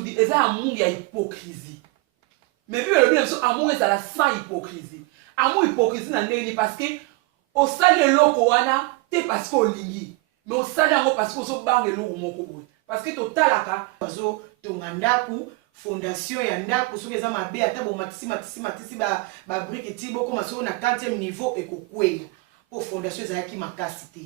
dit eza amour ya hypocrisie. Mais puis le bien amour est à la sans hypocrisie. Amour hypocrisie na ndeni parce que au sale loko wana te parce que olingi. Mais au sale yango parce que so bange loko moko boy. Parce que totalaka bazo tongandaku fondation ya ndaku soki eza mabe ata bo matisi ba brique ti boko maso na 4e niveau ekokwela pour fondation ezalaki makasi te.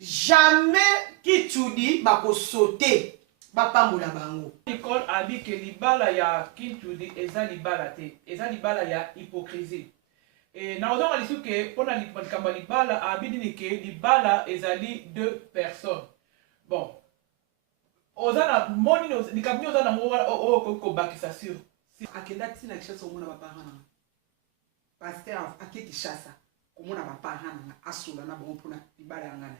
Jamais qui tudi bako sauter bapambola bango. Nicole a dit que libala ya Kintudi eza libala te, eza libala ya hypocrisie. Et na ozanga lisu ke pona likambo libala a bidini ke libala ezali 2 personnes. Bon. Ozana moni no likambo ozana ngo ko bakisa sur. akenda tina kishasa omona ba parents na. Pasteur akeki chasa komona ba parents na asula na bon pona libala yanga na.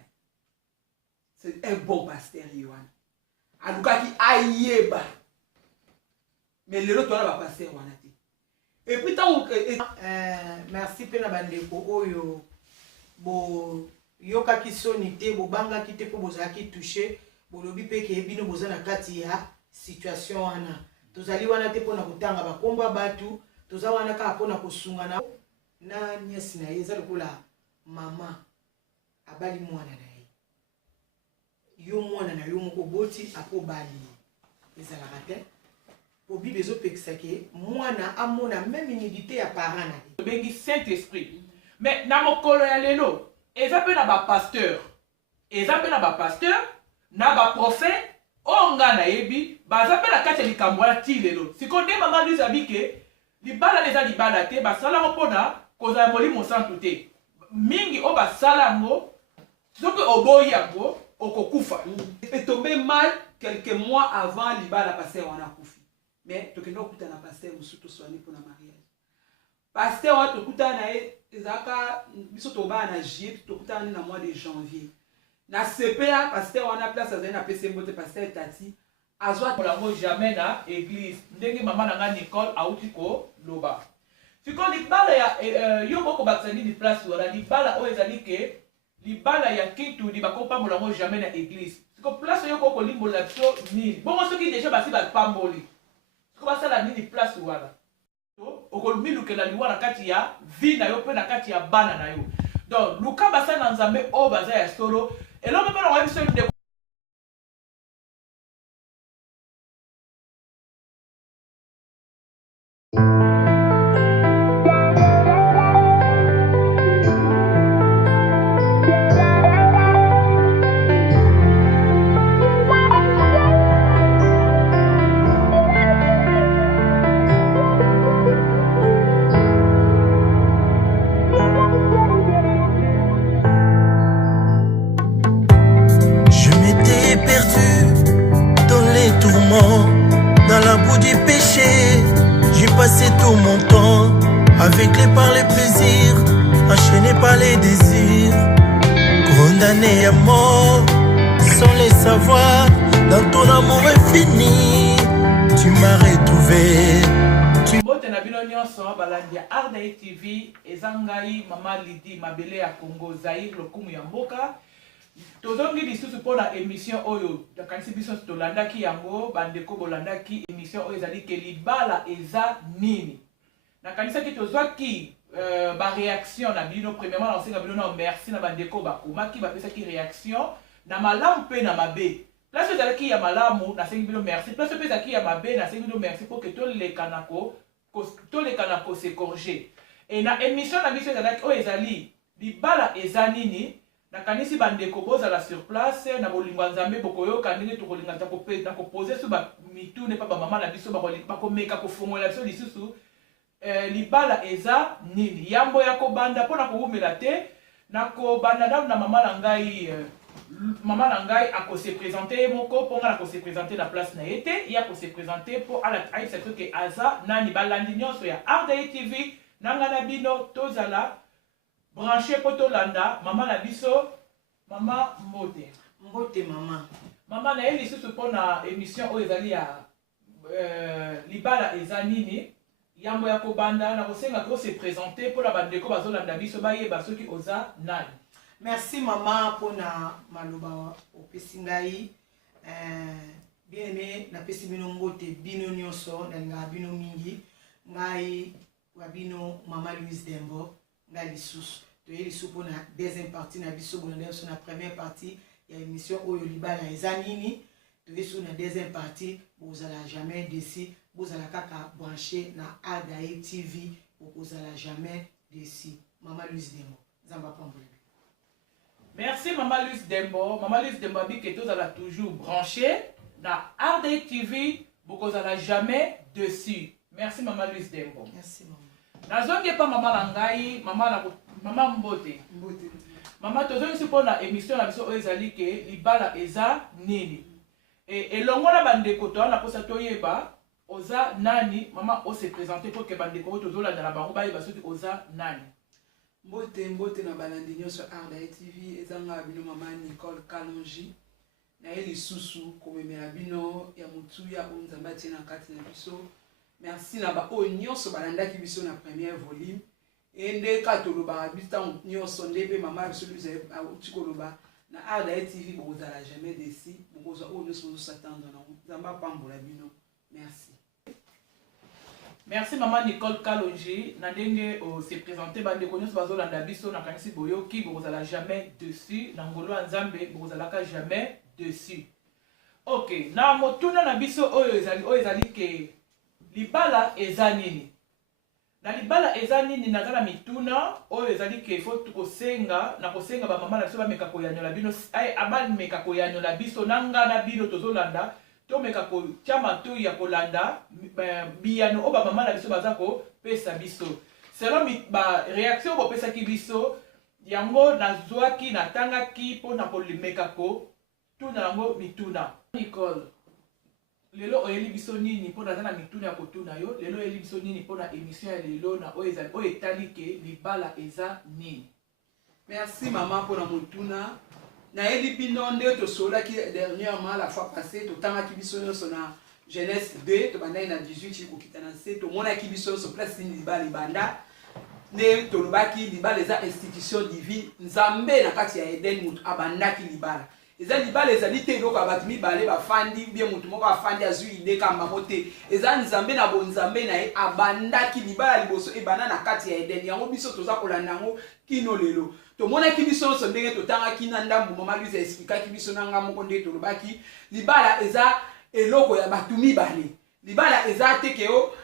C'est un bon pasteur Yohan. Alukaki ayeba. Mais le retour va passer wanati. Et puis tant merci pena bandeko oyo bo yoka kisoni te bo banga kite po bozaki toucher bo lobi pe ke bino bozana kati ya situation wana. Tozali wana te pona kutanga bakomba batu, toza wana ka pona kosunga na niesi na yeza lokola mama abali mwana na yo mwana na yo moko boti apo bali ezalaka te po bible ezopekisa ke mwana amona même humilité ya parent na ye bengi Saint-Esprit. Mais na mokolo ya lelo eza pe na ba pasteur, eza pe na ba pasteur, na ba prophète onga na yebi baza pe na kati ya likambo ya ti lelo. Sikonde mama Lise abike libala eza libala te basala ngo pona kozala molimo santu te. Mingi o basala ngo soki oboyi yango okokufa. est tombé mal quelques mois avant libala pasteur wana kufi. Mais tokendo kuta na pasteur musuto soani pour la mariage. Pasteur wa tokuta na ezaka biso toba na juillet tokuta na mois de janvier. Na CPA pasteur wana place azali na PC mbote pasteur Tati azwa pour la jamais na église. Ndenge mama nanga Nicole auti ko loba. Siko libala ya yo moko batsandi di place wala libala o ezali ke libala ya Kintudi bakopa molango jamais na église. Siko place yo koko limbola biso ni. Bongo soki déjà basi ba pamboli. Siko basala nini place wala. Okolumilukela liwa na kati ya vie na yo pe na kati ya bana na yo. Donc luka basa na nzambe o baza ya solo. Eloko pe na wa biso de tout mon temps avec les par les plaisirs, enchaîné par les désirs, condamné à mort sans les savoir. Dans ton amour infini, tu m'as retrouvé. Bote na bino nyonso balandi ya RDI TV ezangai mama Lydie Mabele ya Congo Zaire lokumu ya mboka. Tozongi lisusu mpona émission oyo nakanisi biso tolandaki yango bandeko bolandaki émission oyo ezali ke libala eza nini. Nakanisaki tozwaki ba réaction na bino premièrement nasenga bino na merci na bandeko bakomaki bapesaki réaction na malamu pe na mabe. Place ezalaki ya malamu nasengi bino merci. Place pe ezalaki ya mabe nasengi bino merci pour que toleka ko se corriger. Et na émission na biso ezalaki oyo ezali libala eza nini. Nakanisi bandeko bozala sur place na bolingo nzambe bokoyoka ndenge tokolinga na koposer su ba mitune pa ba mama na biso bakomeka kofongola biso lisusu libala eza nini yambo ya kobanda pona koumela te na kobanda na mama na ngai ako se présenter moko ponga na ko se présenter na place na yete ya ko se présenter pour ala aïsako ke aza nani balandi nyonso ya RDI TV nanga na bino tozala branché poto landa mama na biso mama mbote mama mama na eli susu pona émission oyo ezali ya libala eza nini yambo ya kobanda na kosenga ko se présenter pour la bandeko bazolanda biso bayeba soki oza nani. Merci mama pona maloba opesi ngai bien aimé na pesi bino mbote bino nyonso na nga bino mingi ngai wa bino Mama Louise Dembo ngai lisusu toye lisusu pour na deuxième partie na biso bonande sur na première partie ya émission oyo libala eza nini toye sur na deuxième partie bozala jamais déçu bozala kaka branché na Ardaï TV bozala jamais déçu. Mama Louise Dembo zamba pambole. Merci Mama Louise Dembo. Mama Louise Dembo bi que tous ala toujours branché dans Ardaï TV, vous n'allez jamais dessus. Merci Mama Louise Dembo. Merci maman. Nazongi pas Mama Langai, Mama Mbote. Mama tozongi suppose na émission la biso ezali ke libala eza nini. Et longola bandeko to na posa toyeba oza nani mama o se présenter pour que bandeko tozola na bango ba yeba soki oza nani. Mbote na balandi nyonso Ardaï TV ezanga bino mama Nicole Kalonji na eli susu komemela bino ya mutuya onzamba tina kati na biso. Merci na ba o nyonso balandaki biso na première volume ende katoloba bita nyonso ndebe mama biso bize utikoloba na Ardaï TV bozala jamais déçu bokoza o nyonso s'attendre na nzamba pambola bino. Merci. Merci Maman Nicole Kalonji. Nadenge se présenter bande nyonso bazolanda biso na kanisi boyoki bozala jamais dessus na ngolo nzambe bozala jamais dessus. Ok, na motuna na biso oyo ezali ke libala eza nini. Na libala eza nini nazala mituna oyo ezali ke faut kosenga na kosenga ba mama na biso ba meka koyanyola bino ay abal meka koyanyola biso nanga na bino tozolanda to meka ko chama to ya kolanda biyano oba mama na biso bazako pesa biso. Selon ba réaction bo pesa ki biso yango nazwaki na tangaki po na kolimeka ko tuna yango mituna. Nicole lelo oyeli biso nini po na mituna ya kotuna yo lelo oyeli biso nini po na émission ya lelo na o etali ke libala eza nini. Merci maman pour la mutuna na eli bino nde to sola ki dernièrement la fois passée to tanga ki biso nyonso na Genèse 2 to banda na 18 ko kitana se to mona ki biso so place ni libala libanda ne to lobaki libala eza institution divine nzambe na kati ya Eden mutu abandaki libala eza libala ezali te eloko abatu mibale bafandi bien mutu moko afandi azwi ide kamba mote eza nzambe na bonzambe na ye abandaki libala liboso ebana na kati ya Eden yango biso toza kolanda yango kino lelo tomonaki biso nyonso ndenge totangaki na ndambu Mama Louise explikaki biso nanga moko nde tolobaki libala eza eloko ya batu mibale libala eza teke o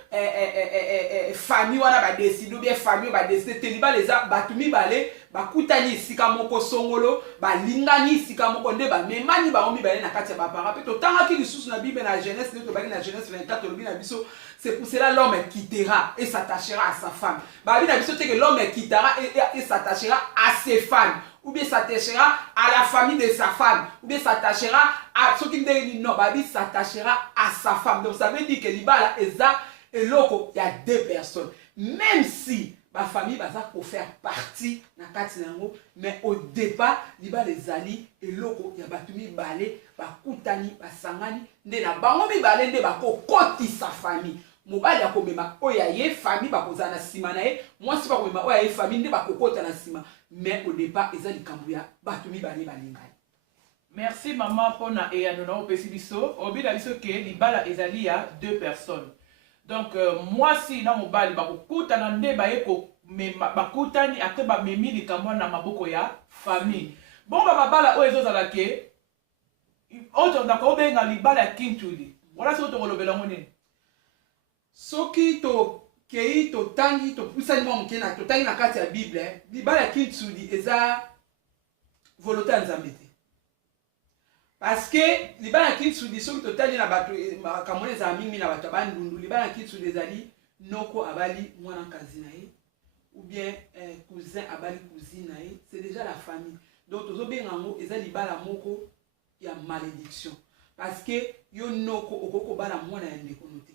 famille wana ba décider bien famille ba décider te libala eza batu mibale bakutani isika moko songolo balingani isika moko nde ba memani ba mibale na kati ya ba parents pe totangaki lisusu na Bible na Genèse nde tobaki na Genèse 24 tolobi na biso c'est pour cela l'homme quittera et s'attachera à sa femme ba bi na biso teke l'homme quittera et s'attachera à ses femmes ou bien s'attachera à la famille de sa femme ou bien s'attachera à ce qui dit non ba bi s'attachera à sa femme. Donc ça veut dire que libala eza eloko il y a deux personnes même si ma famille baza pour faire partie na kati nango mais au départ libala ezali eloko ya batu mibale bakutani basangani nde na bango mibale nde bakokotisa famille mobali akomema oyo ye famille bakozala na nsima na ye mwasi bakomema oyo ye famille nde bakokota na nsima mais au départ eza likambo ya batu mibale balingani. Merci maman pona eyano na opesi biso obila biso ke libala ezali ya deux personnes. Donc mwasi na mobali bakokutana nde baye ko bakutani ate bamemi likambo na maboko ya famille. Bon babala oyo ezozala ke oto ndako benga libala ya kintuli wala so to kolobela ngone soki to kei to tangi to pusani mo mkena to tangi na kati ya Bible libala ya kintuli eza volonté ya Nzambe te parce que libala ya kintuli soki to tangi na bato makamone za mingi na bato bandundu libala ya kintuli ezali noko abali mwana kazi na ye ou bien cousin abali cousine na ye c'est déjà la famille. Donc tozo benga ngo eza libala moko ya malédiction parce que yo noko okoko bala mwana ya ndeko noté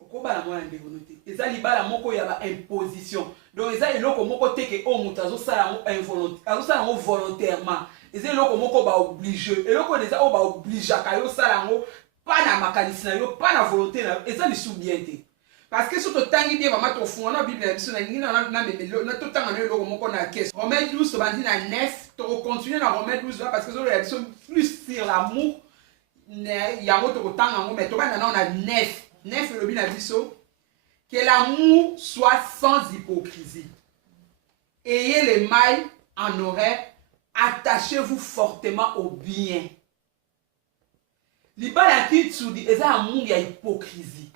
okobala mwana ndeko noté eza libala moko ya ba imposition. Donc eza eloko moko teke o mutu azosala ngo involontaire azosala ngo volontairement eza eloko moko ba obligé eloko eza o ba oblige ka yo sala ngo pas na makanisi na yo pas na volonté na eza lisu bien te parce que surtout tangi bien maman to fond na Bible na biso na ngina na memelo na to tanga na eloko moko na caisse Romains 12 to bandi na 9 to continuer na Romains 12 parce que zo la leçon plus sur l'amour yango tokotanga yango mais tobanda na on a 9 elobi na biso que l'amour soit sans hypocrisie. Ayez les mailles en oreille, attachez-vous fortement au bien. Libala qui dit eza amour ya hypocrisie.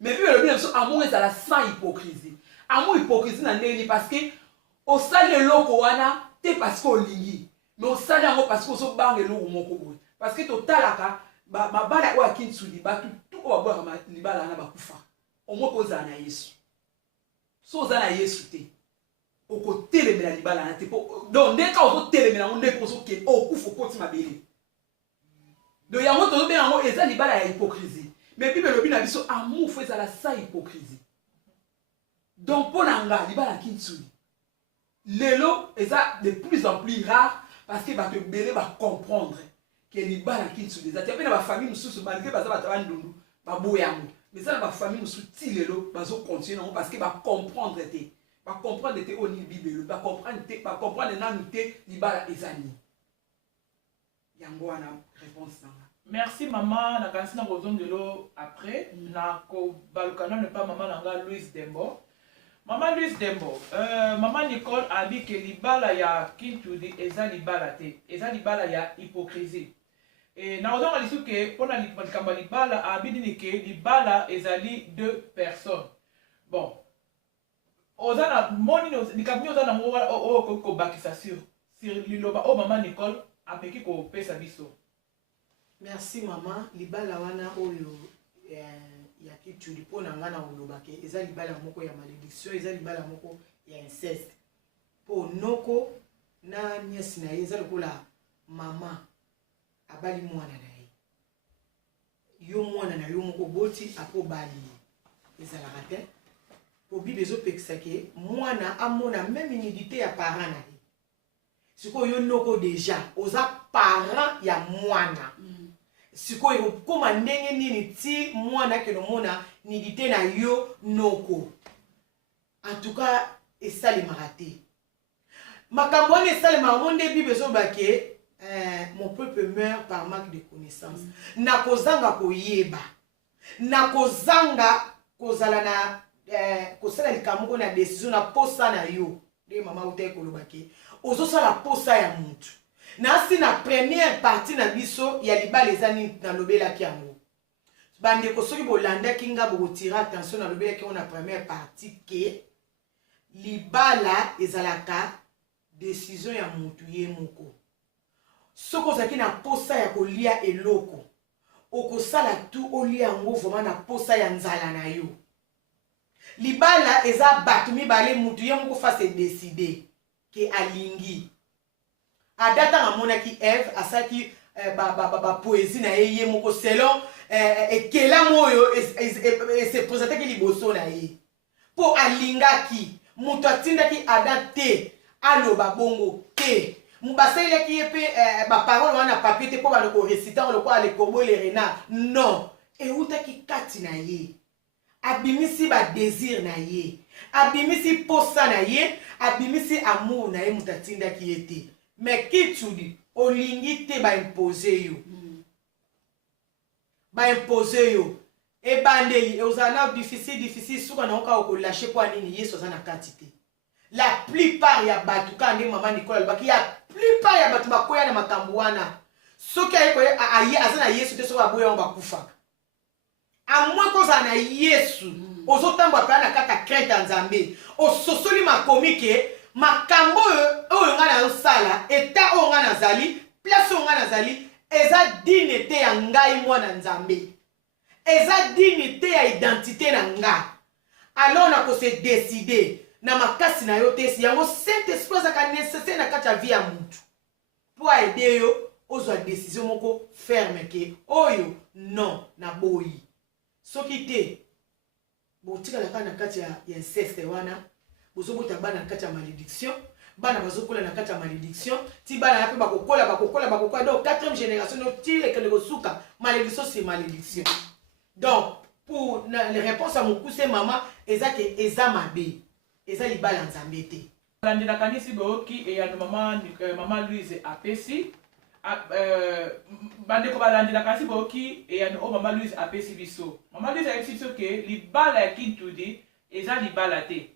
Mais puis le bien amour est à la sans hypocrisie. Amour hypocrisie na ndeni parce que au sale loko wana te parce que olingi mais au sale yango parce que so bange loko moko boy. Parce que totalaka ba bala o akitsudi ba tout o ba ma libala na ba kufa. Au moins poza na Yesu. So za na Yesu te. Oko telemela libala na te po donc ndeka ozo telemela ngo ndeko ozo ke o kufa koti mabele. Donc yango tozo be yango eza libala ya hypocrisie. Mais Bible lobi na biso amour faut ezala sa hypocrisie. Donc pour nanga libala kitsudi. Lelo eza de plus en plus rare parce que ba te belé ba comprendre que libala kitsudi. Ça tient ba famille mususu malgré baza ba ndundu ba boyango. Mais ça la famille mususu tilelo bazo continuer parce que ba comprendre te. Ba comprendre te oni Bible, ba comprendre nanu te libala ezani. Yango wana réponse nanga. Merci maman na kansi na kozongelo après na ko balukana ne pas maman nanga Louise Dembo. Maman Louise Dembo, maman Nicole a dit que libala ya kintudi eza libala te, eza libala ya hypocrisie. Et na ozonga lisu ke pona likamba libala a bidini ke libala ezali deux personnes. Bon. Ozana moni likabni ozana ngoa ko bakisa sur liloba o maman Nicole apeki ko pesa biso. Merci maman, libala wana oyo ya kituli pona ngana olobake eza libala moko ya malédiction, eza libala moko ya inceste. Po noko na nièce na eza lokola mama abali mwana na ye. Yo mwana na yo moko boti apo bali ezala rate. Po bible zo pekisake mwana amona même humidité ya parent na ye. Siko yo noko déjà oza parent ya mwana. Siko yo koma ndenge nini ti mwana ke no mona nidité na yo noko. En tout cas esali marate. Makambo wana esali mamonde bible zo bake mon peuple meurt par manque de connaissance. Na kozanga koyeba. Na kozanga kozala na kosala likambo na décision na posa na yo. De mama ute kolobake. Ozo sala posa ya mutu. Na si na première partie na biso ya libala ezani na lobela ki yango. Bande ko soki bolanda kinga bo tira attention na lobela ki on na première partie ke libala ezalaka décision ya mutu ye moko. Soko zaki na posa ya kolia eloko. Okosala tu olia yango vraiment na posa ya nzala na yo. Libala eza batu mibale mutu ye moko face décider ke alingi. Adata ngamona ki Eve asaki ba poésie na ye moko selon ekela moyo se présenter ki liboso na ye. Po alingaki mutu atindaki adate aloba bongo te. Mubasele ki epe ba parole wana papier te po ba ko récitant le quoi le kobo le renard. Non, e utaki kati na ye. Abimisi ba désir na ye. Abimisi posa na ye, abimisi amour na ye mutatinda ki ete. Mais qui tu dis olingi te ba imposer yo. Ba imposer yo. E bandeli ozana difficile suka na oka ko lâcher kwa nini Yesu azana quantité. La plupart ya batu kande maman Nicole baki ya plupart ya batu bakoya na makambo wana. Soki ayeko aye azana Yesu te so baboya on bakufa. A moins ko za na Yesu ozotamba pa na kata crainte nzambe. Ososoli makomike makambo oyo ngana osala eta oyo ngana zali place oyo ngana zali eza dignité ya ngai mwana nzambe. Eza dignité ya identité na nga. Alors na ko se décider na makasi na yo te si yango Saint-Esprit azaka nécessaire na kati ya vie ya mutu. Po aider yo ozwa décision moko ferme ke oyo non na boyi. Soki te botika la na kati ya inceste wana bozobota bana na kati ya malédiction bana bazokola na kati ya malédiction ti bana yape bakokola donc quatrième génération no ti ekende kosuka malédiction c'est malédiction. Donc pour les réponses à mon cousin maman ezake eza mabe eza libala nzambe te. Landela kanisi boki e ya maman Louise apesi bandeko balandelaka kasi boyoki eyano oyo mama louise apesi biso. Mama louise ayebisi biso ke libala ya kintudi eza libala te.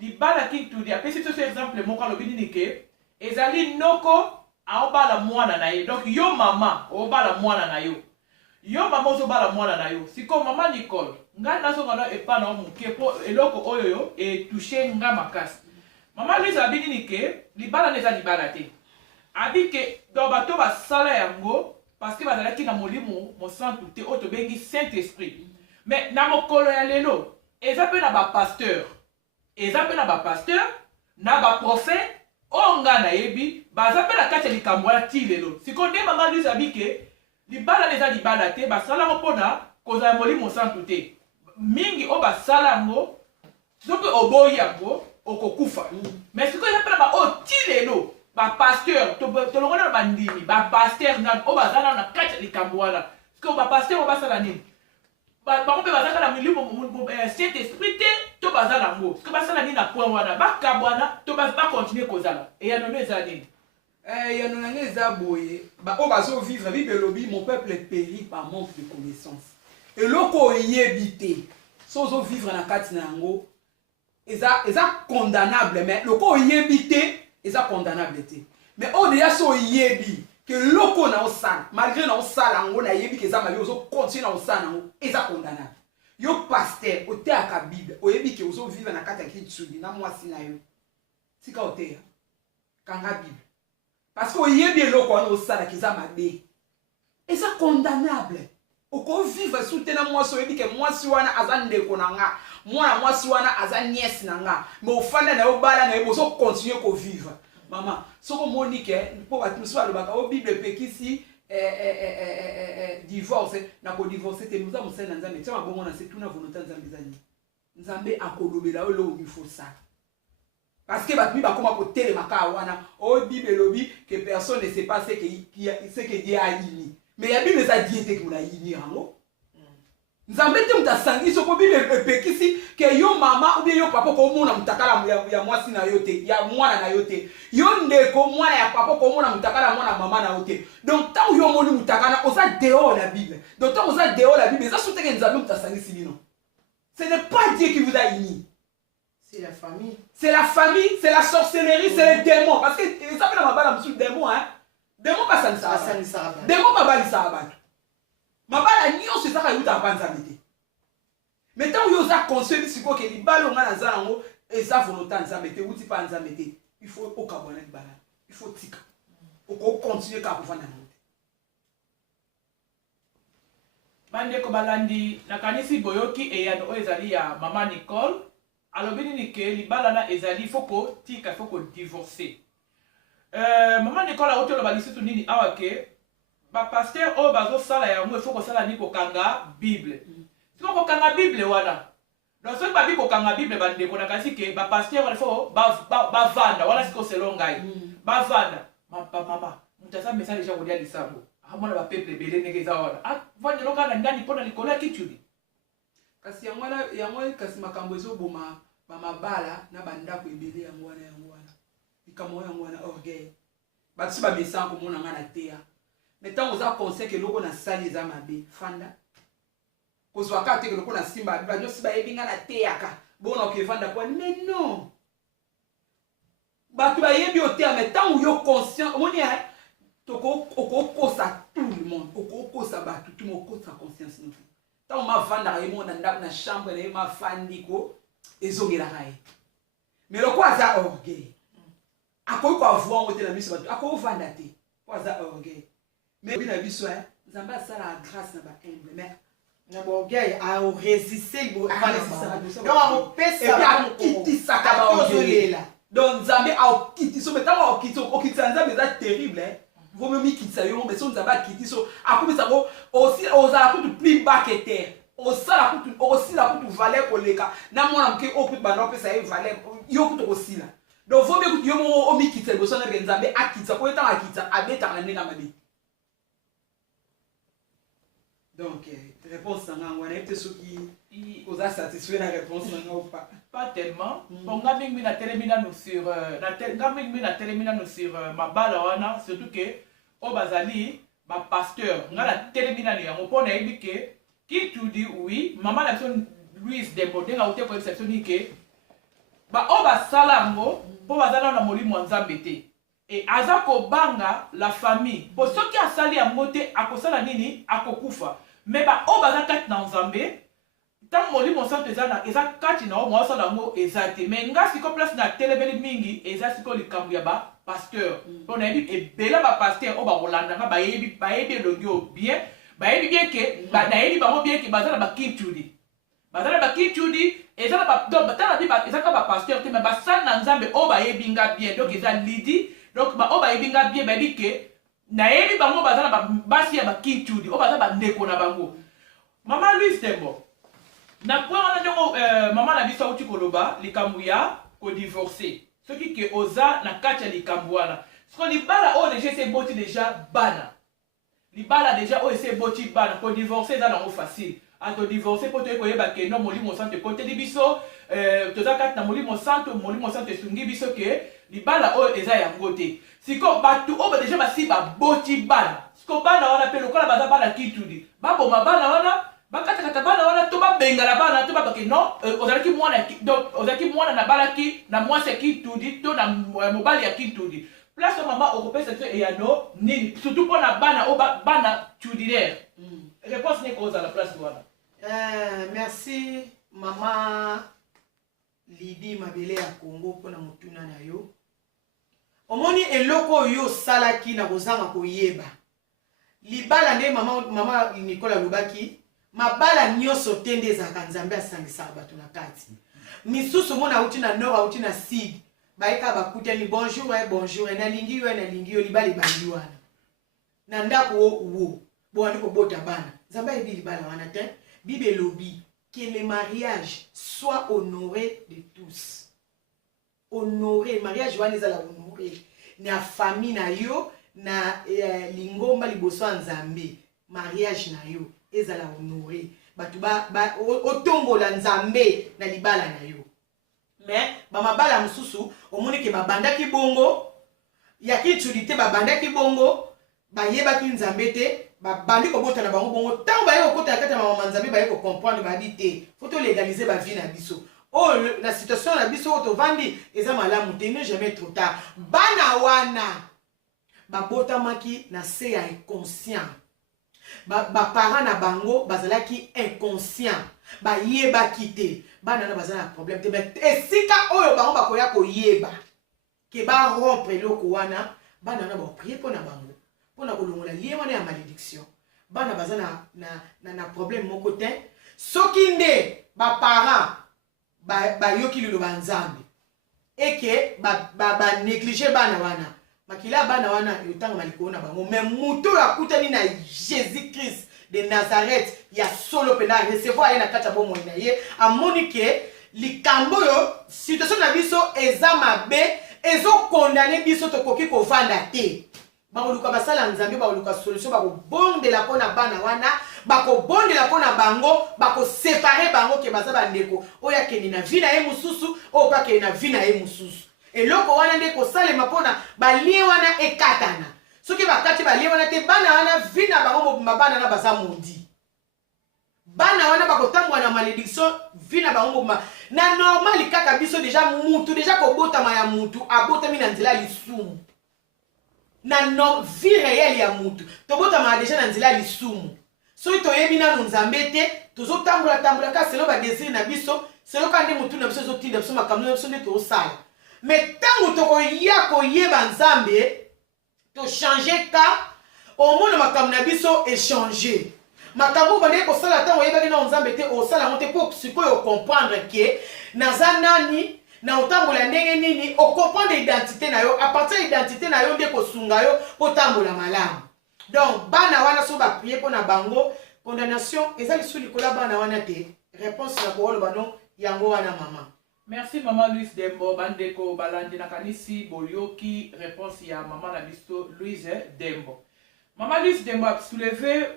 Libala ya kintudi apesi biso so exemple moko alobi nini ke ezali noko aobala mwana na ye. Donc yo mama obala mwana na yo. Yo mama ozobala mwana na yo. Siko mama Nicole ngai nazonga na epa na moke po eloko oyo yo etouche nga makasi. Mama louise abi nini ke libala neza libala te. Abi ke do bato basala yango parce que bazalaki na molimo mosantu te oyo tobengi Saint-Esprit. Mais na mokolo ya lelo eza mpe na bapasteur, eza mpe na bapasteur, na baprofete oyo nga nayebi baza mpe na kati ya likambo ya ti lelo. Sikoyo nde mama louise abi ke libala eza libala te, basala yango mpona kozala molimo mosantu te. Mingi oyo basala yango soki oboyi yango okokufa. Mais sikoyo eza mpe na baoyo ti lelo bapasteur tolongona na bandimi bapasteur nani oyo bazala na kati ya likambo wana. Sikoyo bapasteur oyo basala nini? Bango mpe bazalaka na milimo Saint-Esprit te to bazala yango. Sikoyo basala nini na point wana bakabwana to bakontinue kozala eyanono eza nini? Eyano nange eza boye oyo bazovivre bible elobi mon peuple périt par manque de connaissance. Eloko oyebi te so ozovivre na kati na yango eza condamnable, mais loko oyebi te eza condamnable te. Mais oyo deja so oyebi ke loko na osala malgré na osala yango nayebi ke eza mabe ozocontinue na osala yango eza condamnable. Yo pasteur oteyaka bible oyebi ke ozovivre na kati ya kitsudi na mwasi na yo tika oteya kanga bible parce que oyebi eloko wana osalaka eza mabe eza condamnable. Okovivre sute na mwasi oyebi ke mwasi wana aza ndeko na nga mwana mwasi wana aza nièce na nga mais ofanda na yo bala na yo ozocontinue kovivre. Mama soko moni ke mpo bato mosusu balobaka o bible epekisi divorce na kodivorce te moza mosali na nzambe tia mabongo na se tuna volonté nzambe eza nini. Nzambe akolobela yo eloko mifosala parce que bato mi bakoma kotelemaka wana o bible elobi ke personne ne sait pas ce que Dieu a uni. Mais ya bible eza die te ke mona yini yango. Nzambe te mutasangi soko bible epekisi ke yo mama ou bien yo papa ko mona mutakala ya mwasi na yo te ya mwana na yo te yo ndeko mwana ya papa ko mona mutakala mwana mama na yo te. Donc tant yo moni mutakana oza dehors la bible. Donc tant oza dehors la bible eza soute ke nzambe mutasangi sibino. Ce n'est pas Dieu qui vous a uni. C'est la famille. C'est la famille, c'est la sorcellerie, c'est les démons parce que ça fait na mabala musu démon hein. Démon pas ça ne sert. Démon pas bali ça abatu. Mabala nyonso ezaka yuta apanzambe te. Mais tant yo za conscient siko ke libalo nga na za nango eza volonté nzambe te uti pa nzambe te. Il faut okabona libala. Il faut tika. Oko continuer ka kuvanda nango. Bandeko balandi nakanisi boyoki eyano oyo ezali ya mama Nicole alobi nini ke libala na ezali foko tika foko divorcer. Mama Nicole a otelo balisutu nini awa ke ba pasteur o bazo sala ya mwe foko sala ni kokanga bible. Siko kokanga bible wana. Donc soki babi kokanga bible bandeko nakasi ke ba pasteur wana foko ba vanda wana siko selongai. Ba vanda mama mutasa message ja kodia lisambo. Amona ba peuple belé nekeza wana. Ah vanda loka na ndani pona likola kitudi. Kasi yango kasi makambo ezoboma ba mabala na bandako ebele yango wana. Likambo yango wana orgueil. Batisi ba mesango mona nga na teya. Mais tant oza conseil ke loko na sali eza mabe fanda. Kozwa ka te ke loko na simba ba nyosi ba yebinga na teyaka. Bona ke fanda kwa mais non. Batu ba yebi oteya mais tant yo conscient moni ha toko okokosa tout le monde. Okokosa batu tout mo kosa conscience no. Tant ma vanda ye mona ndako na chambre na ye ma fandiko ezongela kaye. Mais loko aza orgueil. Akoyi kwa voir ngote na miso batu akoyi vanda te. Aza orgueil. Mais bien la vie soit Nzambe ça la grâce na ba humble mais na orgueil a résister bo donc a pesa kiti sakaba ozolela donc Nzambe a kiti so metama o kiti Nzambe ça terrible hein vaut mieux kitisa yo mais so Nzambe a kiti so akomisa ko aussi ozala kutu plus bas que terre osala kutu aussi la kutu valer koleka na mwana mke o kutu bana pesa yo valer yo kutu osila donc vaut mieux kutu yo mo o mikitisa bo so na Nzambe a kitisa ko eta akitisa abeta na ndenge mabe. Donc, réponse à on est peut-être ceux qui vous a satisfait la réponse ou pas. Pas tellement. Bon, gaming mina telemina nous sur na telemina nous sur ma balle wana surtout que o bazali ba pasteur ngala telebina ni yango pona ebike qui tu dis oui maman la son Louise Dembo denga ote ko exception ni ke ba o ba salango po bazala na molimo nzambe te et azako banga la famille po soki asali yango te akosala nini akokufa mais ba o bazaka na nzambe tant molimo santo eza kati na o mwasala yango eza te mais nga siko place na telebeli mingi eza siko likambo ya ba pasteur pona yebi ebela ba pasteur o ba kolanda nga bayebi elongi bien bayebi bien ke nayebi bango bien ke bazala ba kitudi bazala ba kitudi ezala ba donc batala bi ba ezaka ba pasteur te mais basala na nzambe o bayebi nga bien donc eza lidi donc ba o bayebi nga bien bayebi ke nayebi bango bazala ba basi ya ba kitudi o bazala ba ndeko na bango mama Louise Dembo na point wana ndongo mama na biso auti koloba likambo ya kodivorce soki ke oza na kati ya likambo wana siko libala oyo deja ese eboti deja bana libala deja oyo ese eboti bana kodivorce eza nango facile atodivorce mpo toyei koyeba ke no molimo santo ekoteli biso toza kati na molimo santo esungi biso ke libala oyo eza yango te siko bato oyo deja basi baboti bana siko bana wana mpe lokola baza bana kitudi baboma bana wana bakatakata bana wana to babengala bana to babake non ozalaki mwana na balaki na mwasi ya kitudi to na mobali ya kitudi place mama okopesa biso eyano nini surtout mpona bana o bana tudilaire réponse ni kozala place wana merci mama Lidi Mabele ya Congo mpona motuna na yo omoni eloko oyo osalaki na kozanga koyeba libala nde mama Nicolas Lubaki mabala nyonso te nde ezalaka nzambe asangisaka bato na kati misusu mona auti na nord auti na sud bayeka bakutani bonjour nalingi yo libala ebandi wana na ndako wo bowandi kobota bana nzambe ayebi libala wana te bible elobi que le mariage soit honoré de tous honoré mariage wana ezala honoré na famille na yo na lingomba liboso ya nzambe mariage na yo ezala honoré bato otombola nzambe na libala na yo mais bamabala mosusu omoni ke babandaki bongo ya kituli te babandaki bongo bayebaki nzambe te babandi kobota na bango bongo ntango baye kokota kati ya mama nzambe baye kocomprendre babi te fo tolégalize bavie na biso oyo na situation na biso oyo tovandi eza malamu te ne jamais trop tard bana wana babotamaki na se ya inconscient baparent na bango bazalaki inconscient bayebaki te bana na bazala na problème te mais esika oyo bango bakoya koyeba ke barompre eloko wana bana na baprie mpo na bango mpona kolongola lie wana ya malédiction bana baza na problème moko te soki nde baparent bayoki liloba nzambe eke banéglige bana wana makila bana wana yotanga malikolo na bango mais mutu akutani na Jésus Christ de Nazareth ya solo pena recevoir ye na kati ya bomoi na ye amoni ke likambo yo situation na biso eza mabe ezokondane biso tokoki kovanda te bakoluka basala nzambe bakoluka solution bakobondela mpona bana wana bakobondela mpona bango bakosepare bango ke baza bandeko oyo akende na vi na ye mosusu oyo bakende na vi na ye mosusu eloko wana nde kosalema mpona balie wana ekatana soki bakati balie wana te bana wana vi na bango mobimba bana na baza mondi bana wana bakotambola na malédiction vi na bango mobimba na normali kaka biso deja mutu deja kobotama ya mutu abotami na nzela ya lisumu na vie réelle ya mutu tobotama deja na nzela ya lisumu soki toyebi nanu nzambe te tozotambola ka selo badésir na biso selo ka nde mutu na biso ezotinda biso makambo na biso nde tozosala mais ntango tokoya koyeba nzambe tochange ka omona makambo na biso echange makambo bandeki kosala ntango oyebaki na nzambe te osala yango te mpo sikoyo okomprendre ke naza nani na otambola ndenge nini okomprendre identité na yo apartir ya identité na yo nde kosunga yo otambola malamu donc bana wana so baprie mpo na bango condamnation eza lisu likola bana wana te réponse na kooloba no yango wana mama. Merci Maman Louise Dembo, bandeko balandi nakanisi boyoki réponse ya Maman na biso Louise Dembo. Maman Louise Dembo a soulevé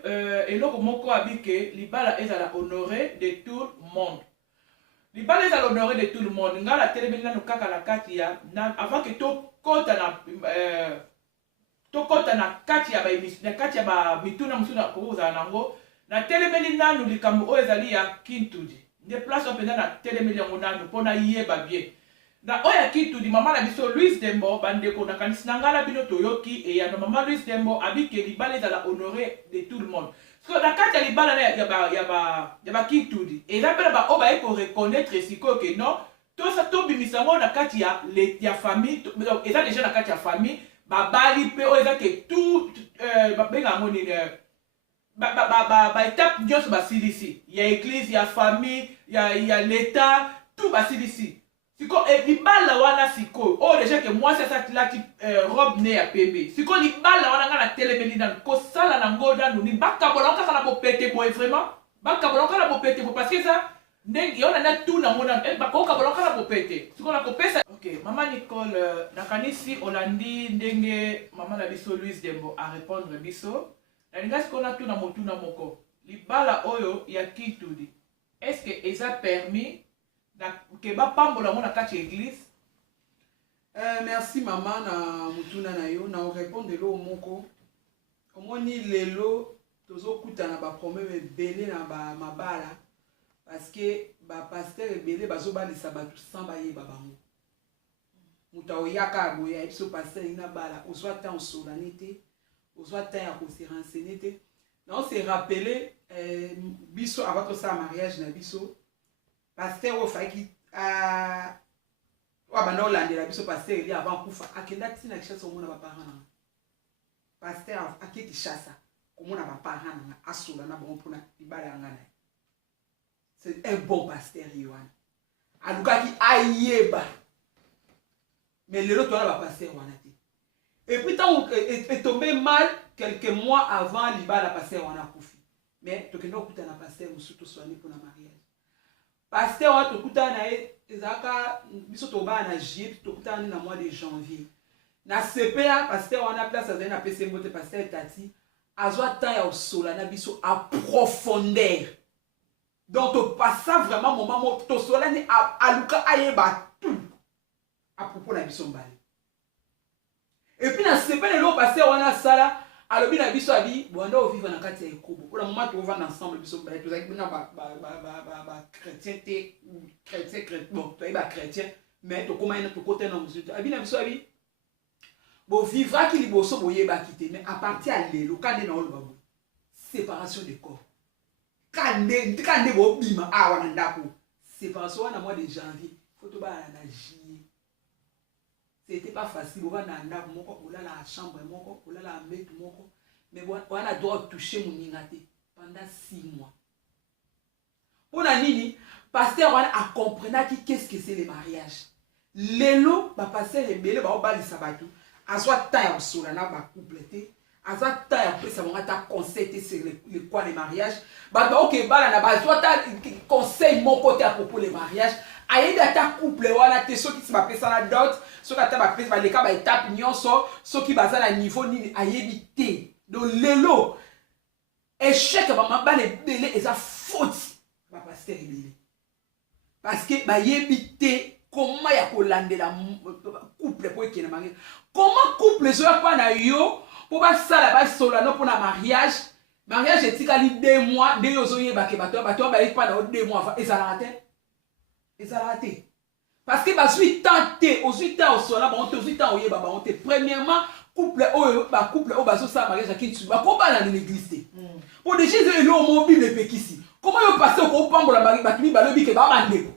eloko moko abike libala ezala honoré de tout le monde. Libala ezala honoré de tout le monde. Ngala telebeli nanu kaka na kati ya avant que to kota na tokota na kati ya mituna mosusu na kozala nango na telemeli nanu likambo oyo ezali ya Kintudi nde place oyo mpenza na telemeli yango nanu mpona yeba bien na oyo ya Kintudi mama na biso Louise Dembo bandeko nakanisi na ngai na bino toyoki eyano mama Louise Dembo abike libala ezala honoré de tout le monde so na kati ya libala ya bakintudi eza mpe na baoyo baye koreconnaître sikoyo ke non tosa tobimisa yango na kati ya famille eza déjà na kati ya famille babali mpe oyo eza ke tout babenga yango nini baétape nyonso basilisi ya église ya famille ya l'état tout basilisi siko libala wana sikoyo oyo déjà ke mwasi asatilaki robe ne ya pembe sikoyo libala wana nga na telemeli nanu kosala nango nanu ni bakabola kaka na bopete boye vraiment bakabola kaka na bopete bo parce que eza ndenge yo na tout nango nanu bakokabola kaka na bopete sikoyo nakopesa ok mama Nicole nakanisi olandi ndenge mama na biso Louise Dembo a répondre biso nalinga sikoyo na tuna motuna moko libala oyo ya Kintudi est-ce que eza permis ke bapambola ngo na kati ya église merci mama na mutuna na yo na orépondre lo moko omoni lelo tozokutana baproblème ebele na mabala parce que bapaster ebele bazobalisa bato sans bayeba bango moto aoyaka aboya biso paster ina bala ozwa temps osolani te ozwa temps ya kose renseigner te na ose rappele biso avant tosala mariage na biso pasteur oyo faki abanda olandela biso pasteur eli avant kufa akenda ntina kishasa komona baparent nanga pasteur aketi shasa komona baparent nanga asola na bango mpona libala yanga na ye c'est un bon pasteur ye wana alukaki ayeba mais lelo towana bapasteur wana te et puis ntango etombé mal quelques mois avant libala pasteur wana akufi mais tokenda okutana pasteur mosusu toswani mpona mariage pasteur wana tokutana na ye ezalaka biso tobala na juillet tokutana na mois de janvier na sepea pasteur wana place azali na pese mbote pasteur tati azwa temps ya osola na biso a profondeur donc topasa vraiment moment moko tosolani aluka ayeba tout à propos na biso mbala et puis na sepea lelo pasteur wana asala alobi na biso abi bonda ovivre na kati ya ekobo mpona moma tovanda ensemble biso mbala tozalaki na chrétien te chrétien bon toyebi bachrétien mais tokomai na tokota na mosusu abi na biso abi bovivraki liboso boyebaki te mais à partir ya lelo kande na oloba bo séparation de corps kande bobima awa na ndako séparation wana mois de janvier fo tobala na juillet c'était pas facile bovanda na ndako moko olala na chambre moko olala na mbetu moko mais wana doit toucher moninga te pendant 6 mois mpona nini pasteur wana acomprenaki qu'est-ce que c'est le mariage lelo bapasteur ebele baobalisa bato azwa temps ya kosola na bacouple te azwa temps ya kopesa bango ata conseil te sur le quoi le mariage bato baokebala na bazwa ata conseil moko te à propos le mariage ayebi ata couple wana te soki si bapesana dot soki ata bapesa baleka baétape nyonso soki baza na niveau nini ayebi te donc lelo échec bamabala ebele eza faute bapasteur ebele parce que bayebi te comment ya kolandela couple po ekena mariage comment couple ezoya mpa na yo po basala basola no mpona mariage etikali 2 mois nde yo ozoyebake bato bayebi mpa na yo 2 mois avant ezalaka te parce que bazwi temps te ozwi temps osola bango te ozwi temps oyeba bango te premièrement couple oyo bazosala mariage ya Kintudi bakobala na l'église te po déjà elo mobile epekisi comment yo passe okopambola bato mibale obike babandeko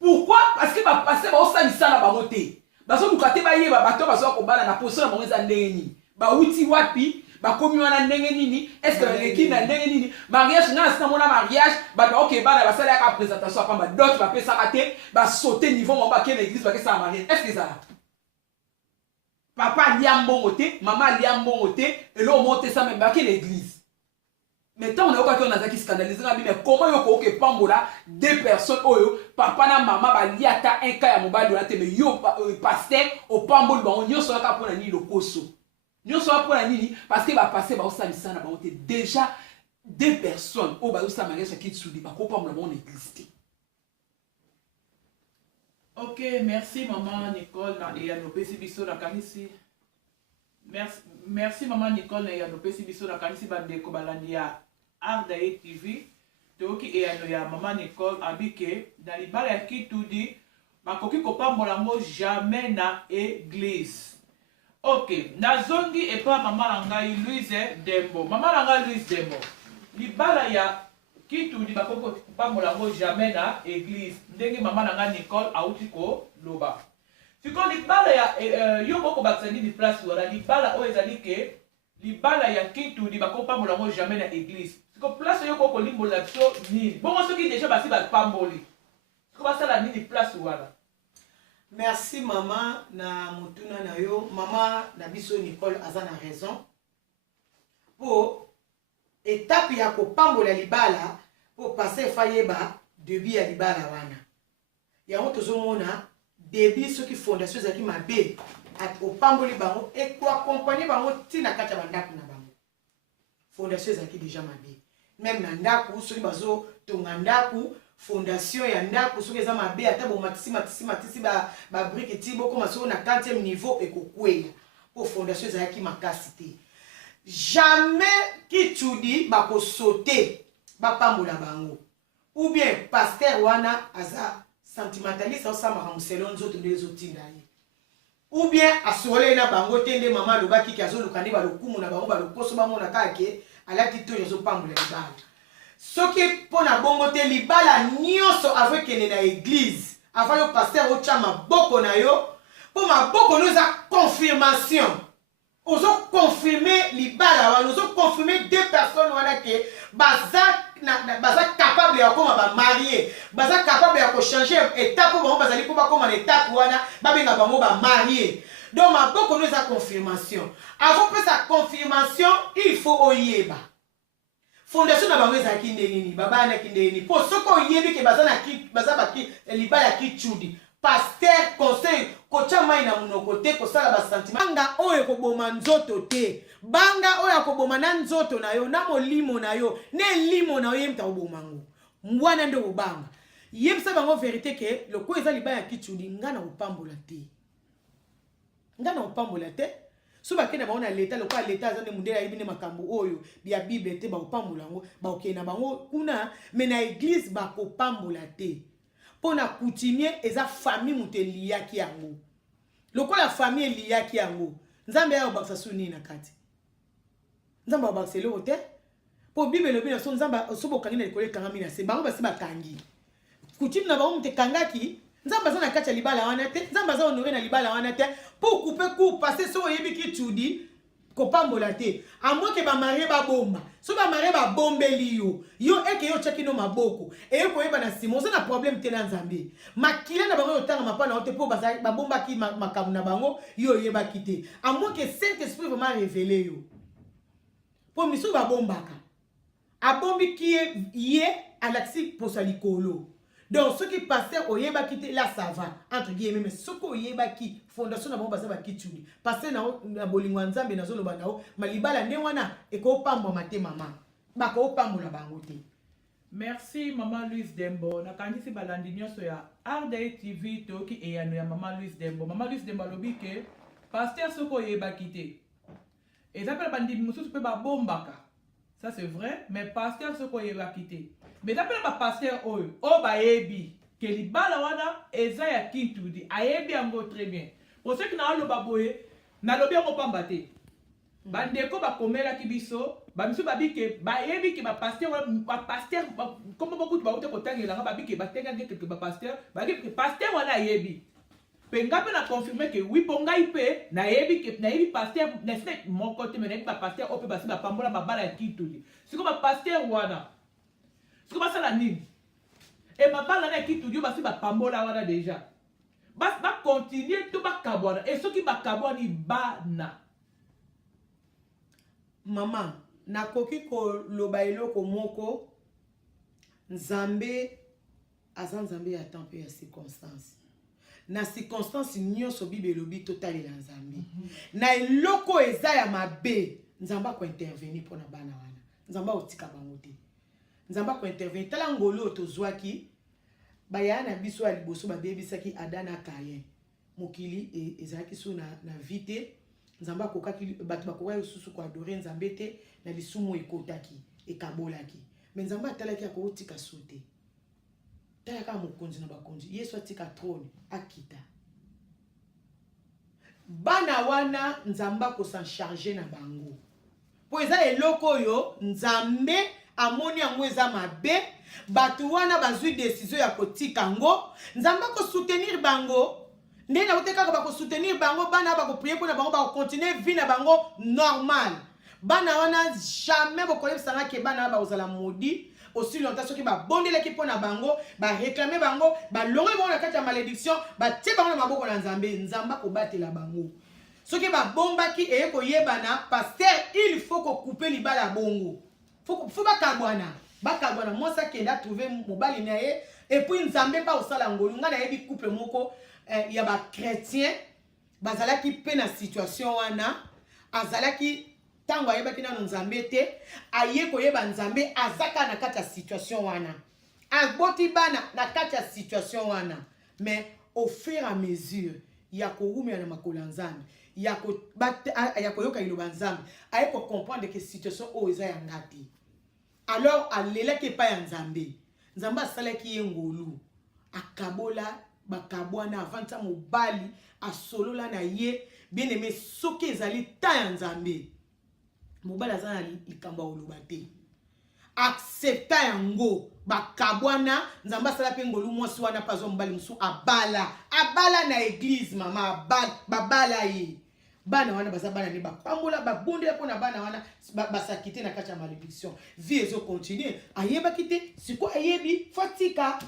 pourquoi parce que bapasse baosalisa na bango te bazoluka te bayeba bato bazoya kobala na poso na bango eza ndenge nini bauti wapi bakomi wana ndenge nini est-ce que baleki na ndenge nini mariage nga nasina mona mariage bato bakokebana basala yaka présentation apamba d'autres bapesaka te basaute niveau moko bakee na église bakesala mariage est-ce que ezala papa alia mbongo te mama alia mbongo te elo omotesa meme bakee na église mais tant on a okaki on azaki scandalisé mais comment yo ko ke pambola 2 personnes oyo papa na mama bali ata un cas ya mobali wana te mais yo pasteur au pamboli bango nyonso aka pona nini lokoso nyonso aka pona nini parce que ba pasteur ba osalisa na bango te déjà 2 personnes o ba osala mariage ya Kintudi ba ko pambola bango na église. Ok, merci maman Nicole na ya no pesi biso na kanisi Merci maman Nicole ya no pesi biso na kanisi bande ko balandi ya Ardaye TV. Toki e ano ya maman Nicole abike dans libala ya kitudi bakoki kopambola ngo jamais na église. Ok, nazongi et pas maman ngai Louise Dembo. Maman ngai Louise Dembo. Libala ya kitudi bakoki kopambola ngo jamais na église. Ndenge maman ngai Nicole auti ko loba. Siko libala ya yo boko baksani di place wala libala o ezali ke libala ya kitudi bakoki kopambola ngo jamais na église. Siko place yo koko limbola biso nini. Bongo soki déjà basi ba pamboli. Siko basala nini place wala. Merci maman na mutuna na yo. Maman na biso Nicole aza na raison. Po étape ya kopambola libala po passer fayeba début ya libala wana. Yango tozomona début soki fondation zaki mabe at opamboli bango et ko accompagner bango tina kati ya bandako na bango. Fondation zaki déjà mabe. Même na ndako soki bazo tonga ndako fondation ya ndako soki eza mabe ata bo matisi ba brique ti boko maso na 4e niveau ekokweya po fondation ezalaki makasi te. Jamais kitudi bako sauter bapambola bango ou bien pasteur wana aza sentimentaliste au sama ramselon nzoto ndezo tinda ye ou bien asole na bango tende mama lobaki ki azolukani balokumu na bango balokoso bango na kake alati to yozo pambola libala. Soki pona bongo te libala nyonso avec ene na église avant yo pasteur o chama boko na yo po maboko no za confirmation ozo confirmer libala wana ozo confirmer deux personnes wana ke baza capable ya koma ba marier baza capable ya ko changer étape bango bazali ko ba koma na étape wana babenga bango ba marier. Donc maboko no za confirmation avant que sa confirmation il faut oyeba fondation na bango ezaki ndenge nini babana kindenge nini po soko oyebi ke baza baki libala ki chudi pasteur conseil kocha mai na munoko te kosala ba sentiment banga oyo koboma nzoto te banga oyo akoboma na nzoto na yo na molimo na yo ne limo na yo yemta obomango mwana ndo obanga yebisa bango vérité ke loko eza libala ki chudi ngana opambola te so bakena bango na leta lokwa leta azane mundela yibine makambo oyo bia bible te ba opambola ngo ba okena bango kuna mais na église ba kopambola te pona coutumier eza famille muteli yaki yango lokola famille liyaki yango nzambe ya obaksa suni na kati nzambe obaksele ote po bible lobi na so nzambe so bokangi na likole kanga mina se bango basi bakangi coutume na bango mutekangaki nzamba za na kati ya libala wana te nzamba za honore na libala wana te pour couper coup passer so yebi ki tudi kopambola te amwe ke ba marié ba bomba so ba marié ba bombeli yo eke yo cheki no maboko e yo koyeba na simo so na problème te na nzambe makila na bango yo tanga mapana ote po ba bomba ki makamu na bango yo yeba kite amwe ke Saint-Esprit vraiment révélé yo po miso ba bombaka abombi ki ye alaxi posalikolo. Donc ce qui passait au yeba qui là ça va entre guillemets mais ce ko yeba qui fondation na bomba za ki tuni passer na bolingwa nzambe na zolo banao malibala ne wana e ko pambo mate mama ba ko pambo la bango te. Merci maman Louise Dembo na kanisi balandi nyoso ya Ardaye TV toki e yano ya maman Louise Dembo. Maman Louise Dembo lobi ke pasteur soko yeba kite et ça peut bandi mususu pe ba bombaka. Ça c'est vrai mais pasteur soko yeba kite. Mais d'après ma pasteur o ba ebi que libala wana eza ya kintudi ayebi ango très bien. Pour ceux qui na lo baboye na lobi ngo pambate. Bandeko ba komela kibiso ba misu babike ba ebi ke ba pasteur comme beaucoup ba ote kotangela ba babike ba tenga ke ba pasteur wana ayebi. Penga pe na confirmer que oui ponga ipe na ebi pasteur na fait mon côté mais na pasteur o pe ba ba pambola mabala ya kintudi. Siko ba pasteur wana ce que ça la nini et ma balle là qui tout Dieu va se pambola wana déjà bas va continuer tout ba kabwana et ce qui ba kabwani bana maman nakoki ko lobailo ko moko nzambe azanzambe ya temps pe ya circonstance na circonstance nyonso bible lobi total la nzambe na eloko eza ya mabe nzamba ko intervenir pour na bana wana nzamba otika bango te nzamba ko intervenir tala ngolo tozwaki bayana biso aliboso babebisaki Adana Kayen mokili ezaki so na vite nzambe akokaki bato bakoka lisusu koadore nzambe te na lisumu ekotaki ekabolaki mais nzambe atalaki akotika so te tala kaka mokonzi na bakonzi yesu atika trône akita bana wana nzambe akosan charge na bango po eza eloko oyo nzambe amoni yango eza mabe bato wana bazwi décision ya kotika ngo nzambe akosoutenir bango ndenge na kote kaka bakosoutenir bango bana bakoprie mpona bango bakokontinue vie na bango normal bana wana jamais bokoyebisanga ke bana bakozala modi aussi longtemps soki babondelaki mpona bango baréclame bango balongoli bango na kati ya malédiction batie bango na maboko na nzambe nzambe akobatela bango soki babombaki eye koyebana paster il faut kokoupe libala ya bongo faut bakabwana mwasi akende atrouve mobali na ye epuis nzambe mpa osala ngolu nga nayebi couple moko ya bachrétien bazalaki mpe na situation wana azalaki ntango ayebaki nano nzambe te aye koyeba nzambe azaka na kati ya situation wana aboti bana na kati ya situation wana mais au fur et à mesure ya korumela na makolo ya nzambe ya koyoka liloba nzambe aye kocomprendre ke situation oyo eza ya nga te alors alelaki epai ya nzambe nzambe asalaki ye ngolu akabola bakabwana avant nta mobali asolola na ye bien aimé soki ezali ta ya nzambe mobali aza na likambo ya koloba te accepta yango bakabwana nzambe asala mpe ngolu mwasi wana mpe azwa mobali mosusu abala na église mama babala ye bana wana baza bana ne bapambola babondela mpona bana wana basaki te na kati ya malédiction vie ezocontinue ayebaki te siko ayebi fatika.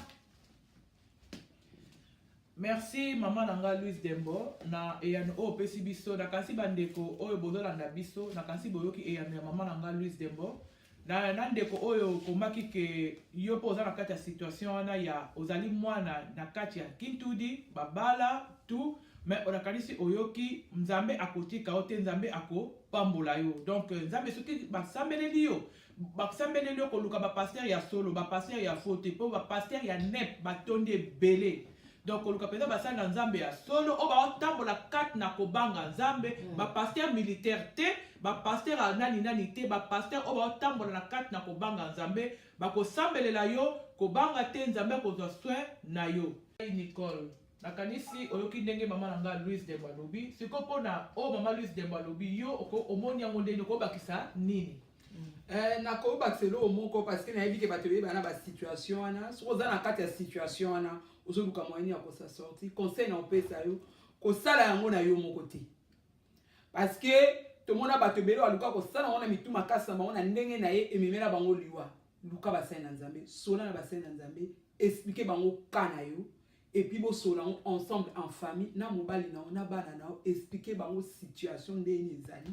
Merci maman nanga Louise Dembo na eyano o pesi biso na kasi bandeko oyo bozolanda biso na kasi boyoki eyano ya maman nanga Louise Dembo na ndeko oyo komaki ke yo po za na kati ya situation wana ya ozali mwana na kati ya Kintudi babala tout mais onakanisi oyoki nzambe akotika ote nzambe akopambola yo donc nzambe soki basambeleli yo koluka bapasteur ya solo bapasteur ya faute po bapasteur ya nep batonde ebele donc koluka peza basali na nzambe ya solo o baotambola kati na kobanga nzambe bapasteur militaire te bapasteur ya nani te bapasteur o baotambola na kati na kobanga nzambe bakosambelela yo kobanga te nzambe akozwa soin na yo. Nicole nakanisi oyoki ndenge mama nanga Louise Dembo alobi siko mpona o mama Louise Dembo alobi yo omoni yango ndenge okobakisa nini? nakobakisa eloko moko parce que nayebi ke bato yebana basituation wana soki oza na kati ya situation wana ozoluka moyeni ya kosa sorti conseil na opesa yo kosala yango na yo moko te parce que tomona bato ebele baluka kosala yango na mitu makasi na bango na ndenge na ye ememela bango liwa luka basali na nzambe sola na basali na nzambe explique bango ka na yo et puis bosola ensemble en famille na mobali na ona bana na expliquer bango situation ndenge ezali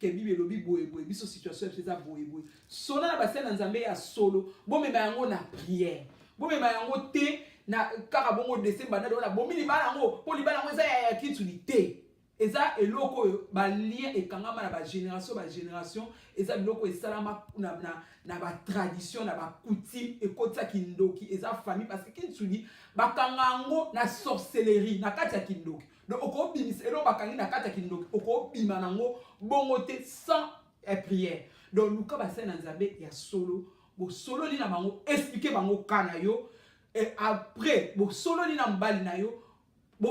ke bible lobi boye biso situation eza boye sola na basali na nzambe ya solo bomema yango na prière bomema yango te na kaka bongo décembre na dona bomili bana yango po libana yango eza ya kituli te eza eloko oyo balien ekangama na bagénération eza biloko esalama na batradition na bacoutume ekotisa kindoki eza famille parce que kintuli bakanga yango na sorcellerie na kati ya kindoki donc okobimisa eloko bakangi na kati ya kindoki okobima nango bongo te sans prière donc luka basali na nzambe ya solo bosololi na bango expliquer bango ka na yo et après bosololi na mobali na yo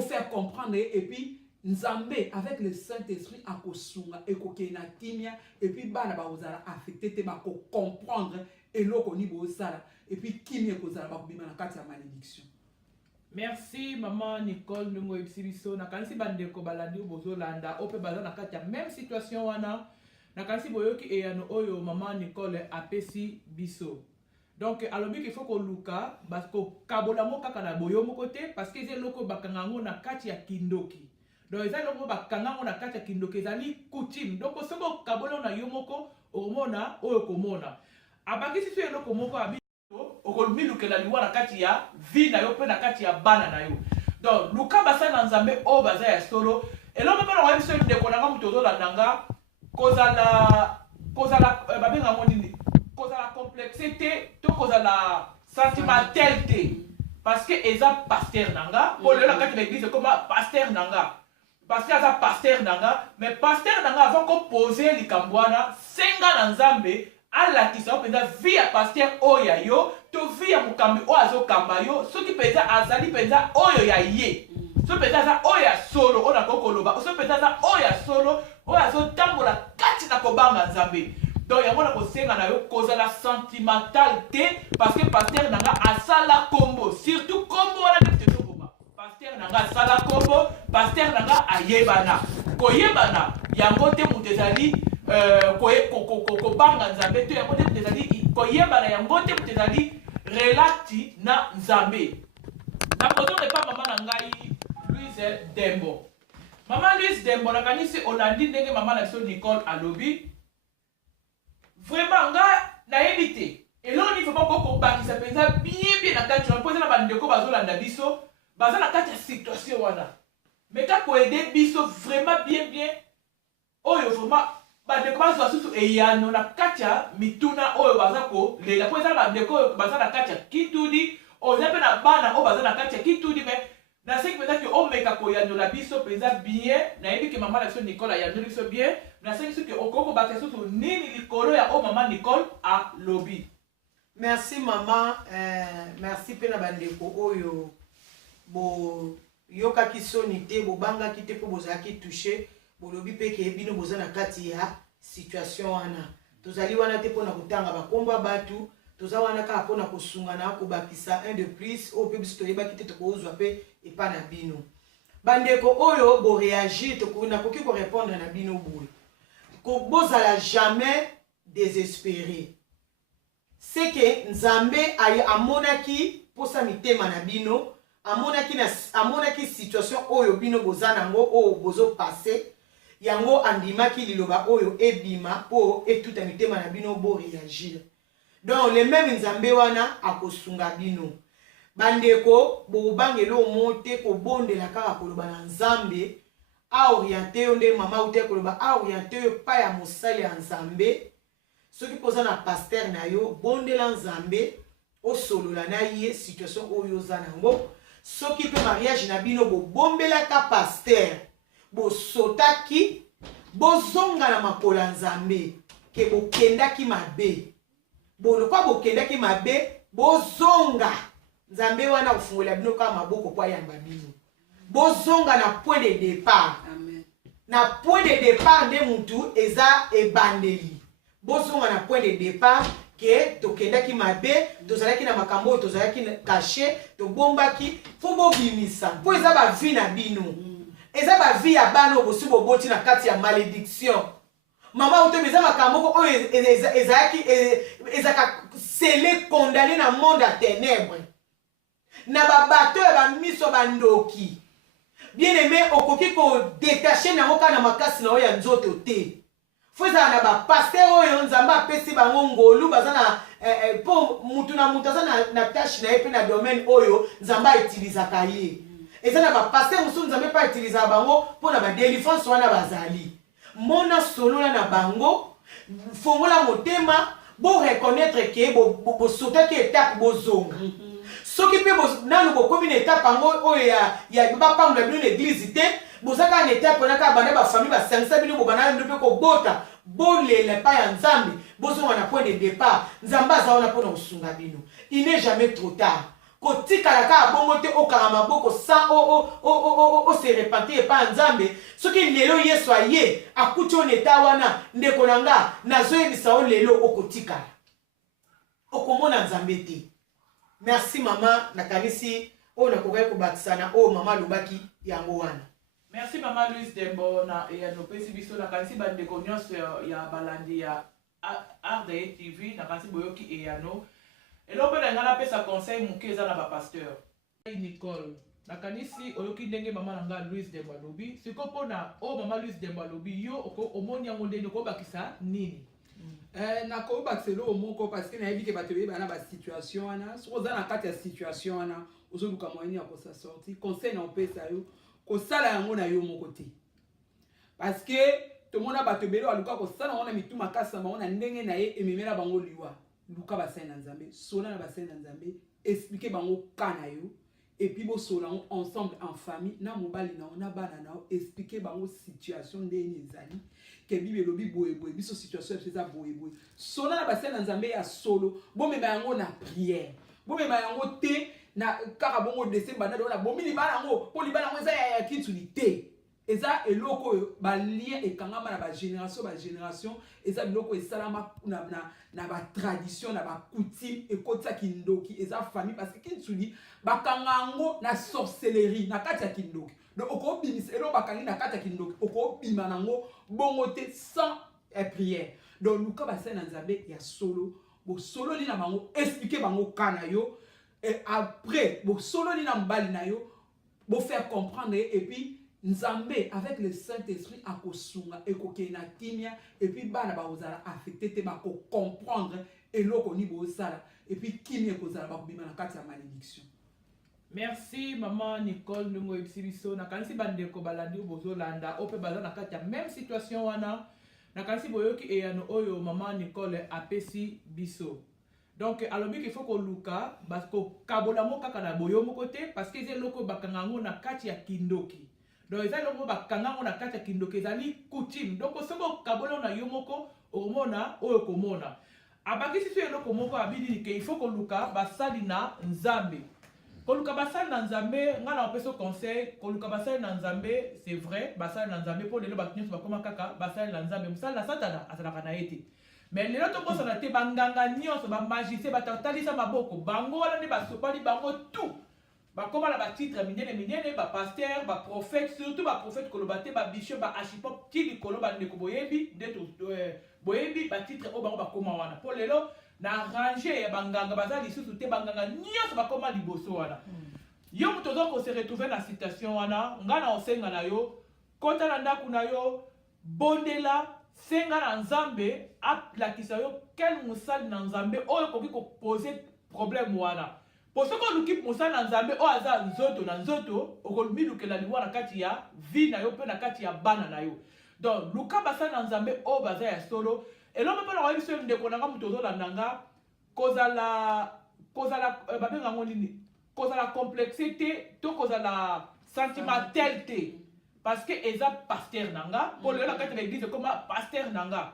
faire comprendre et puis nzambe avec le Saint-Esprit akosunga ekoke na kimia et puis bana bazala affecté te bako comprendre eloko ni bosala et puis kimia kozala bakobima na kati ya malédiction. Merci maman Nicole Ndungo Ibisibiso na kanisi bandeko balandi bozolanda ope baza na kati ya même situation wana na kanisi boyoki eyano oyo maman Nicole apesi biso. Donc alobi qu'il faut que luka parce que kabola mo kaka na boyo moko te parce que c'est loko bakangango na kati ya kindoki. Donc ezali loko bakangango na kati ya kindoki ezali coutume. Donc soko kabola na yo moko omona oyo komona. Abakisi so eloko moko abi okolumilukela liwa na kati ya vie na yo pe na kati ya bana na yo. Donc luka basa na nzambe o baza ya solo eloko pe na wa biso ndeko na ngamu tozola nanga kozala babenga ngoni kozala complexité to kozala sentimentalité parce que eza pasteur nanga pour le na kati na église comme pasteur nanga parce que aza pasteur nanga mais pasteur nanga avant ko poser likambwana senga na nzambe alakisa penza vie ya pasteur oya yo to vie ya mukambi o azokamba yo soki penza azali penza oyo ya ye so penza aza oyo ya solo ona kokoloba so penza aza oyo ya solo oyo azotambola kati na kobanga nzambe donc yango na kosenga na yo kozala sentimental te parce que pasteur nanga asala kombo surtout kombo wana nde tokoma pasteur nanga asala kombo pasteur nanga ayebana koyebana yango te moto ezali kobanga nzambe to yango te moto ezali koyebana yango te moto ezali relati na nzambe na kozonga epa mama na ngai Louise Dembo. Maman Louise Dembo nakanisi olandi ndenge mama na biso Nicole alobi vraiment nga nayebi te eloko nini vraiment kokobakisa mpenza bien na kati na mpo eza na bandeko bazolanda biso baza na kati ya situation wana mais ka koede biso vraiment bien oyo vraiment bandeko bazwa susu eyano na kati ya mituna oyo baza kolela mpo eza na bandeko oyo baza na kati ya kitudi oyo eza mpe na bana oyo baza na kati ya kitudi mais naseki mpenza ke omeka koyanola biso mpenza bien nayebi ke mama na biso Nicole ayandoli biso bien naseki soki okokobakisa susu nini likolo ya o mama Nicole alobi. Merci maman, merci pe na bandeko oyo bo yokaki soni te bobangaki te mpo bozalaki touché bolobi mpe ke bino boza na kati ya situation wana tozali wana te mpona kotanga bakomba batu toza wana kaka mpona kosungana kobakisa un de plus oyo mpe biso toyebaki te tokozwa mpe epa na bino bandeko oyo boreagir nakoki korépondre na bino boye bozala jamais désespéré c'est que nzambe amonaki posa mitema na bino amonaki situation oyo bino boza nango oyo bozopase yango andimaki liloba oyo ebima po etuta mitema na bino bo réagir donc le même nzambe wana akosunga bino bandeko bobangela omote kobondela kaka koloba na nzambe aoriente yo nde mama ute koloba aoriente yo pa ya mosali ya nzambe soki poza na pasteur na yo bondela nzambe osolola na ye situation oyo oza nango soki pe mariage na bino bobombelaka pasteur bosotaki bozonga na makola nzambe ke bokendaki mabe bolokwa bokendaki mabe bozonga nzambe wana kofungola bino kaka maboko po ayamba bino bozonga na point de départ. Amen. Na point de départ nde mutu eza ebandeli bozonga na point de départ ke tokendaki mabe tozalaki na makambo tozalaki caché tobombaki fo bobimisa po eza ba vie na bino eza ba vie ya bana bosi boboti na kati ya malédiction mama uto eza makambo oyo ezaka scellé condamné na monde à ténèbres na babato ya bamiso bandoki bien aimé okoki ko détacher na ngoka na makasi na oyo ya nzoto te fo ezala na bapaster oyo nzambe apesi bango ngolu baza na po mutu na mutu aza na tâche na ye mpe na domaine oyo nzambe autilisaka ye eza na bapaster mosusu nzambe mpe autilisaka bango mpo na badelivrance wana bazali mona solola na bango fongola motema bo reconnaître ke bosotaki étape bozonga soki mpe nanu bokomi na étape yango oyo ya bapambola bino na église te bozaka na étape wana kaka bana bafamille basangisa bino bobana bino mpe kobota bolela epai ya nzambe bozonga na point de départ nzambe aza wana mpona kosunga bino il n'est jamais trop tard kotikala kaka bongo te okanga maboko sa ose repentir epai ya nzambe soki lelo yesu aye akuti oyo na eta wana ndeko na nga nazoyebisa o lelo okotikala okomona nzambe te. Merci mama nakanisi oyo nakokaki kobakisa na oyo mama alobaki yango wana. Merci Maman Louise Dembo na nopesi biso nakanisi bandeko nyonso ya balandi ya RDA TV nakanisi boyoki eyano eloko na nga napesa conseil moke eza na bapasteur Nicole nakanisi oyoki ndenge mama na nga Louise Dembo alobi siko mpona oyo mama Louise Dembo alobi yo omoni yango ndenge okobakisa nini? nakobakisa eloko moko parce que nayebi ke bato beyeba na basituation wana soki oza na kati ya situation wana ozoluka moyeni ya kosa sorti conseil na opesa yo kosala yango na yo moko te parce que tomona bato ebele baluka kosala yango na mitu makasi na bango na ndenge na ye ememela bango liwa luka basali na nzambe sola na basali na nzambe explike bango ka na yo et puis bo solango ensemble en famille na mobali na ona bana na expliquer bango situation ndeni ezali ke bible lobi boye boye biso situation eza boye boye sona na basena nzambe ya solo bo mema yango na prière bo mema yango te na kaka bongo décembre na dona bo mini bana yango po libana yango eza ya kituli te eza eloko ba lien ekangama na ba génération eza biloko esalama na ba tradition na ba coutume ekotsa kindoki eza famille parce que kituli bakangango na sorcellerie na kati ya kindoki donc okobimisa elo bakangi na kati ya kindoki okobima nango bongo te sans prière donc luka basena nzambe ya solo bo solo li na bango expliquer bango kana yo et après bo solo li na mbali na yo bo faire comprendre et puis Nzambe avec le Saint-Esprit a kosunga et kokena kimia et puis bana ba ozala affecté te ba ko comprendre et loko ni bo sala et puis kimia kozala ba bima na kati ya malédiction. Merci maman Nicole Ndungo Ebiso na kanisi bande ko balandi bozo landa ope baza na kati ya même situation wana na kanisi boyoki e yano oyo maman Nicole apesi biso. Donc alobi qu'il faut ko luka parce que kabola mo kaka na boyo mo côté parce que c'est loko bakangango na kati ya kindoki. Donc ezali loko bakangango na kati ya kindoki ezali coutume. Donc soko kabola na yo moko omona oyo komona. Abaki si eloko moko abidi ke il faut ko luka basali na nzambe. Ko luka basali na nzambe ngana opeso conseil ko luka basali na nzambe c'est vrai basali na nzambe po lelo bakinyo bakoma kaka basali na nzambe musala na satana azalaka na ete. Mais les autres personnes ont été banganga nyonso ba magicien ba tatalisa maboko bango wala ne ba sopali bango tout ba koma la ba titre minene ba pasteur ba prophète surtout ba prophète kolobate ba bishop ba archipop tili koloba ndeko boyebi ndeto boyebi ba titre o bango ba koma wana pour lelo na ranger ya banganga bazali lisusu te banganga nyonso ba koma liboso wana yo muto donc se retrouver na situation wana ngana osenga na yo kota na ndaku na yo bondela senga na nzambe aplakisa yo quel musali na nzambe oyo koki ko poser problème wana posoko luki musali na nzambe o aza nzoto na nzoto okolumilukela liwa na kati ya vie na yo pe na kati ya bana na yo donc luka basali na nzambe o baza ya solo elombe pe na kwa biso ndeko nanga muto ozolanda nga kozala babenga ngo nini kozala complexité to kozala sentimental te parce que eza pasteur nanga pour le la l'église comme pasteur nanga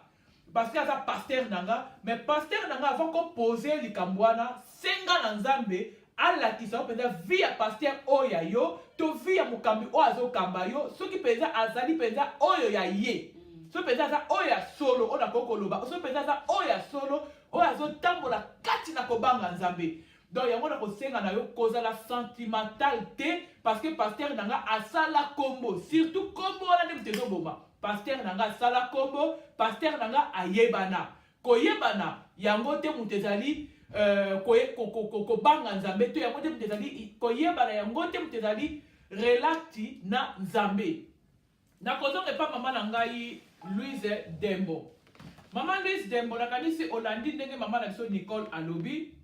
parce que eza pasteur nanga mais pasteur nanga avant qu'on poser likambwana senga na nzambe ala kisa peza via pasteur oya yo to via mukambi o azo kamba yo soki peza azali peza oyo ya ye so peza za oya solo ona kokoloba so peza za oya solo o azo tambola kati na kobanga nzambe. Donc il y a un conseil na yo cause la sentimentalité parce que pasteur nanga asala combo surtout combo la nem tezo boma pasteur nanga asala combo pasteur nanga ayebana koyebana yango te mutezali ko banga nzambe to yango te mutezali koyebana yango te mutezali relati na nzambe na kozonga pa mama nangai Louise Dembo mama Louise Dembo na kanisi olandi ndenge mama na biso Nicole alobi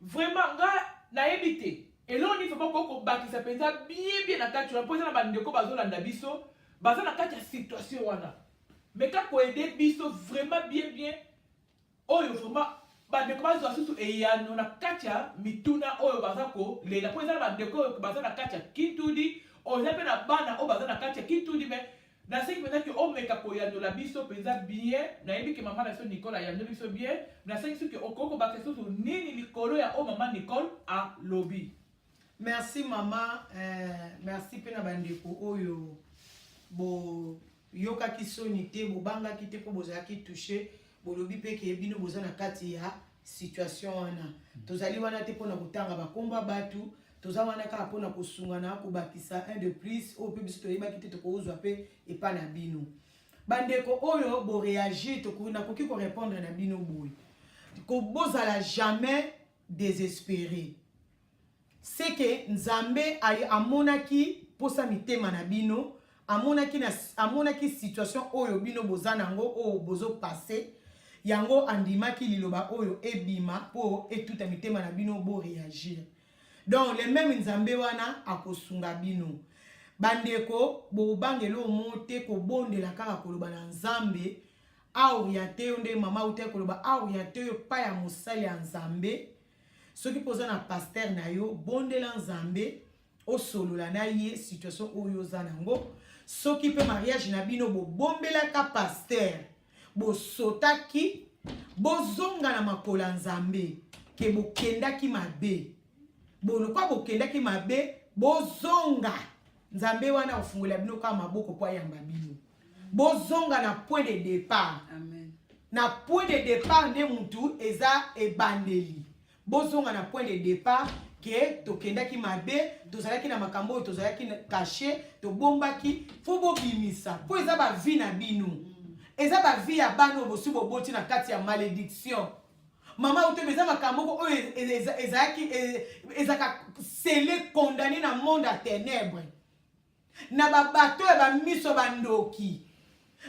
vraiment nga na ebité et là on il faut pas qu'on bâtisse ça pensa bien na kati on pose na bandeko bazolanda biso baza na kati ya situation wana mais quand ko aider biso vraiment bien oyo vraiment bandeko bazo susu e yano na kati ya mituna oyo baza ko lela pose na bandeko baza na kati ya kitudi on zape na bana o baza na kati ya kitudi mais na seki pena que o meka ko yano la biso pensa bien na ebi ke mama na so Nicole yano biso bien na seki que okoko ba keso nini likolo ya o mama Nicole a lobby. Merci maman, merci pena bandeko oyo bo yoka kisoni te bo banga kite po boza ki toucher bo lobby pe ke bino boza na kati ya situation wana tozali wana te pona kutanga bakomba batu toza wana ka pona kusungana ko bakisa un de plus o pe biso toyeba kite to ko uzwa pe e pa na bino bandeko oyo bo réagir to ko na koki ko répondre na bino boy ko bozala jamais désespéré c'est que nzambe amonaki posa mitema na bino amonaki situation oyo bino bozana ngo o bozo passer yango andimaki liloba oyo ebima po etuta mitema na bino bo réagir donc les mêmes nzambe wana akosunga bino bandeko bo bangelo mote ko bondela kaka koloba na nzambe a orienté onde mama ute koloba a orienté pa ya mosali ya nzambe soki poza na pasteur na yo bondela nzambe osolola na ye situation oyo oza nango soki pe mariage na bino bobombelaka pasteur bosotaki bozonga na makola nzambe ke bokendaki mabe bolokwa bokendaki mabe bozonga nzambe wana ofungola bino kama maboko po ayamba bino bozonga na point de départ. Amen. Na point de départ nde mutu eza ebandeli bozonga na point de départ ke tokendaki mabe tozalaki na makambo oyo tozalaki caché tobombaki fo bobimisa po eza bavi na bino eza bavi ya bana bosi boboti na kati ya malédiction mama uto eza makambo oyo ezaka scellé condamné na monde à ténèbres na babato ya bamiso bandoki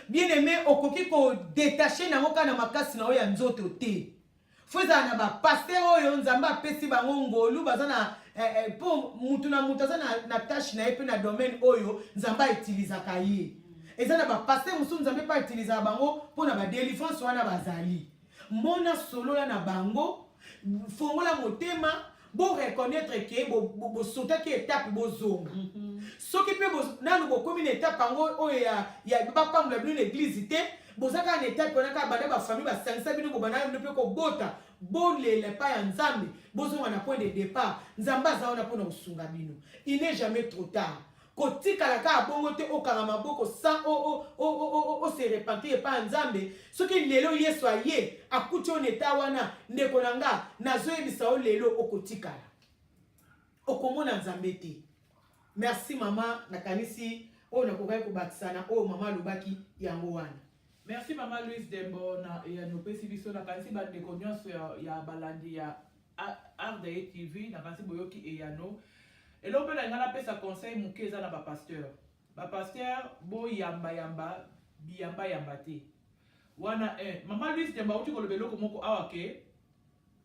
bien aimé okoki ko détacher na moka na makasi na oya nzoto te foza na ba pasteur oyo nzamba apesi bango ngolu baza na po mutu na mutu na tâche na epe na domaine oyo nzamba utilizaka ye eza na ba pasteur musu nzamba pa utiliza bango po na ba délivrance wana bazali mona solola na bango fongola motema bo reconnaître que bo sotaki étape bozonga soki pe nanu bokomi na étape yango oyo ya bapambola bino l'église te bozaka na étape onaka banda bafamille basangisa bino bobanda bino mpe kobota bolela epai ya nzambe bozonga na point de départ nzambe aza wana mpona kosunga bino il n'est jamais trop tard kotikala kaka bongo te okanga maboko sans ose repentir epai ya nzambe soki lelo yesu aye akuti oyo neta wana ndeko na nga nazoyebisa o lelo okotikala okomona nzambe te. Merci mama nakanisi oyo nakokaki kobakisana oyo mama alobaki yango wana. Merci Maman Louise Dembo na ya nopesi biso na kanisi bandeko nyonso ya balandi ya RDA TV na kanisi boyoki eyano elombe na ngana pesa conseil muke eza na ba pasteur bo yamba te wana Maman Louise Dembo uti kolobelo ko moko awake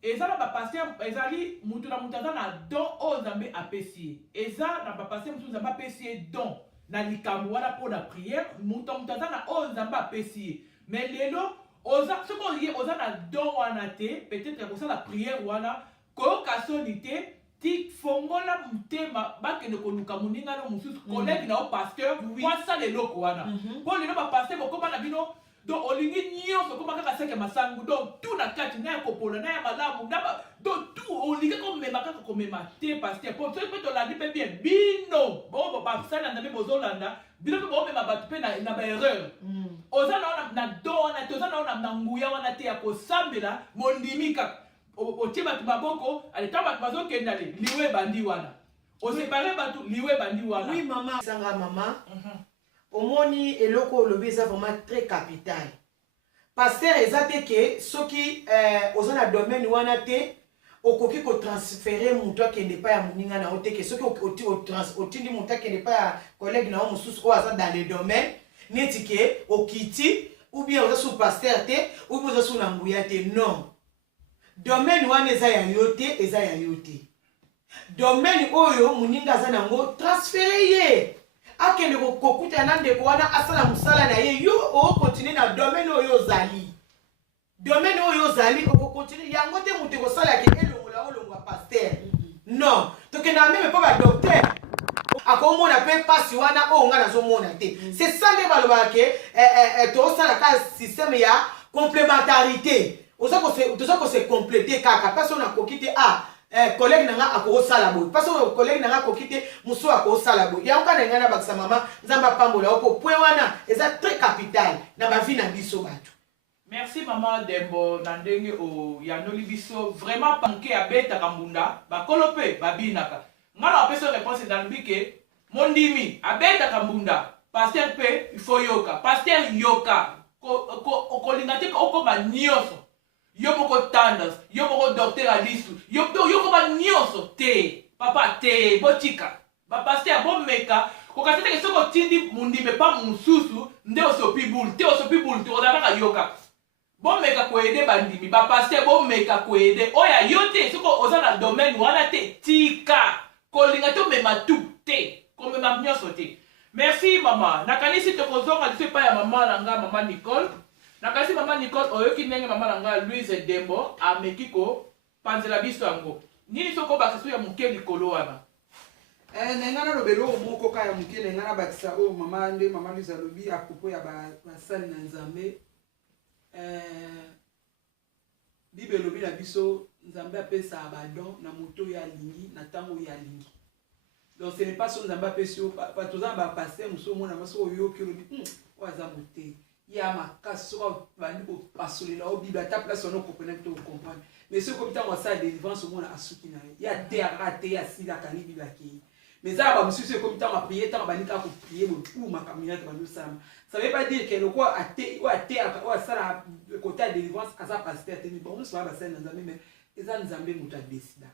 eza na ba pasteur ezali mutu na mutu na don o Nzambe apesi eza na ba pasteur mutu Nzambe apesi don na likambo wana pour la prière mutu na o Nzambe apesi mais lelo oza soko ye oza na don wana te peut-être que ça la prière wana ko kasonité ti fongola mutema bakende koluka muninga no mususu collègue na o pasteur kwa ça lelo ko wana pour lelo ba pasteur bokoma na bino donc olingi nyonso koma kaka seke masangu donc tout na kati na kopola na ya malamu na donc tout olingi ko mema kaka ko mema te pasteur pour ça peut tolandi pe bien bino bo ba sala na be bozolanda bino pe bo mema batu pe na ba erreur oza na don na toza na nguya wana te ya kosambela mondimika otie batu baboko aleta batu bazokenda le liwe bandi wana osepare batu liwe bandi wana. Oui maman sanga mama omoni eloko olobi eza vraiment très capital pasteur eza te ke soki oza na domaine wana te okoki kotransfere mutu akende pa ya moninga na yo te ke soki otindi mutu akende pa ya collègue na yo mosusu oyo aza dans le domaine neti ke okiti ou bien oza sous pasteur te ou bien oza sous na nguya te non domaine wana eza ya yo te eza ya yo te domaine oyo moninga aza nango transfere ye akende kokuta na ndeko wana asala musala na ye yo okontinue na domaine oyo ozali okontinue yango te mutu kosala ke elongola olongwa pasteur non tokenda meme mpo badocteur akomona mpe pasi wana oyo nga nazomona te c'est ça nde balobaka ke tozosala ka système ya complémentarité toza kose complete kaka mpasi oyo nakoki te collègue nanga akosala boy parce que collègue nanga kokite muso akosala boy yango kana ngana bakisa mama nzamba pambola opo point wana eza très capital na ba vie na biso bato. Merci maman Dembo na ndenge o ya noli biso vraiment panke ya beta kambunda ba kolope babinaka ngala apeso réponse dans bike mondimi abeta kambunda pasteur pe il faut yoka pasteur yoka ko lingate ko ba nyoso yo moko tendance yo moko docteur alisu yo ko nyonso te papa te botika ba pasteur bomeka ko kasete ke soko tindi mundime pa mususu nde osopi bul te odaka yoka bomeka ko aider bandimi ba pasteur bomeka ko aider oya yo te soko oza na domaine wana te tika ko linga to mema tout te ko mema nyonso te. Merci mama nakanisi tokozonga liso pa ya mama nanga mama Nicole nakasi mama Nicole oyoki ndenge mama nanga Louise Dembo amekiko panzela biso yango nini soko bakisa ya moke likolo wana nengana lobelo moko ka ya moke nengana bakisa o mama nde mama Luisa lobi a propos ya basali na Nzambe Bible lobi na biso Nzambe apesa abadon na moto ya lingi na tango ya lingi. Donc ce n'est pas son Nzambe apesa yo pas tous en ba passer muso mona maso yo ki lobi waza mote ya makasi so bandi ko pasolela o Bible ta place on comprendre to comprendre. Mais ce comme tant ça délivrance au monde asuki na ya te ya sila kani Bible ki. Mais ça va monsieur comme tant a prier tant ba nika ko prier pour makamina ka bandu sama. Ça veut pas dire que le quoi athée ou ça la côté de délivrance à sa pasteur tenu bon nous soit ba ça Nzambe mais eza Nzambe muta décida.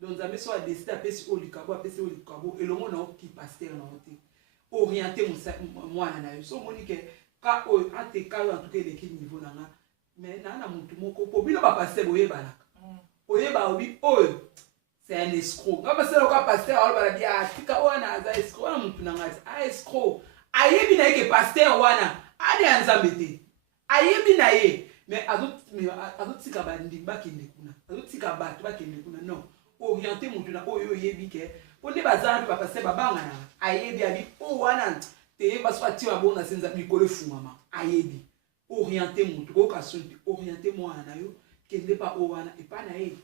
Donc Nzambe soit décida pesi o likabo pesi o likabo et le monde na qui pasteur na oté orienter moi na yo so monique ka o ate ka en tout cas l'équipe niveau na mais na mutu moko po bino ba pasteur boyeba oyeba obi c'est un escroc. Quand parce que le pasteur a dit ah tika wana za escroc na mutu na ngati escroc ayebi na ke pasteur wana ade Nzambe te ayebi na ye mais azotika bandi bakende kuna azotika batu bakende kuna non orienter mutu na oyo yebi ke pone bazana pa pasteur babanga na ayebi abi wana te ba so ati wa bona senza mikole fungama ayebi orienter mutu ko kasonti orienter mwana na yo kende pa wana et pas na ye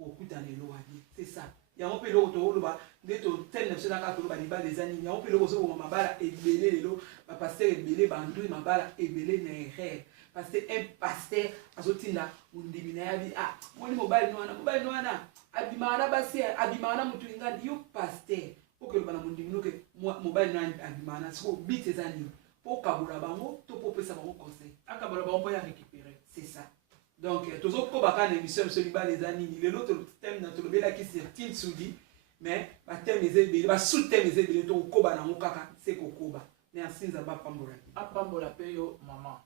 okutanelo wadi c'est ça ya on peut le retour ba ndeto tel ne sera ka to ba liba des années ya on peut le retour ba mabala ebele lelo ba pasteur ebele bandu mabala ebele na erreur parce que un pasteur azotinda mundimina ya bi moni mobile no wana abimana basi abimana mutu ngandi yo pasteur okelo bana mundimino ke mobile no abimana so bit ezani po kabula bango to po pesa bango conseil akabula bango ya récupérer c'est ça. Donc, toujours pour bakana émission sur les années, le autre thème dans le bela qui c'est soudi, mais ba thème les ébélés, ba sous thème les ébélés to koba na mukaka, c'est kokoba. Merci Nzamba Pambola. Pambola peyo maman.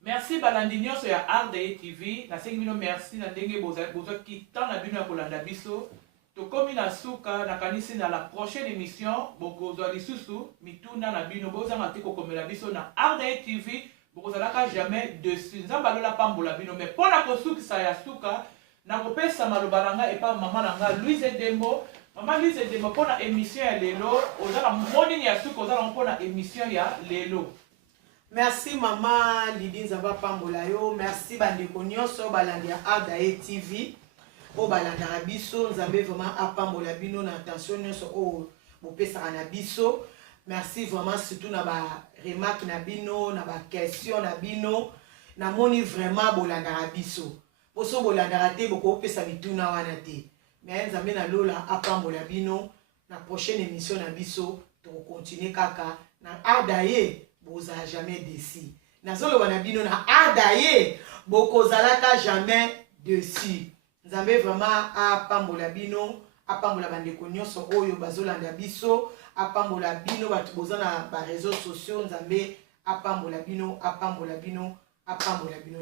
Merci balandinyo so ya RDA TV, na 5 minutes merci na ndenge boza ki tant na bino ya kolanda biso. To komi na suka na kanisi na la prochaine émission bokozwa lisusu mituna na bino boza ngati ko komela biso na RDA TV. Bokozalaka jamais dessus nzamba lola pambola bino mais pona kosukisa ya suka na kopesa maloba nanga epa mama nanga Louise Dembo mama Louise Dembo pona émission ya lelo ozala morning ya suka ozala pona émission ya lelo. Merci mama Lidi nzamba pambola yo merci bandeko nyonso balandi ya RDA TV o balanda biso nzambe vraiment apambola bino na attention nyonso o bopesa na biso. Merci vraiment surtout na ba remarque na bino na ba question na bino na moni vraiment bolanda biso poso bolanda te boko pesa mituna wana te mais Nzambe na lola apambola bino na prochaine émission na biso to continuer kaka na RDA boza jamais déçu na zolo wana bino na RDA boko zalaka jamais déçu Nzambe vraiment apambola bino apambola bandeko nyonso oyo bazolanda biso apambola bino batu boza na ba réseaux sociaux Nzambe apambola bino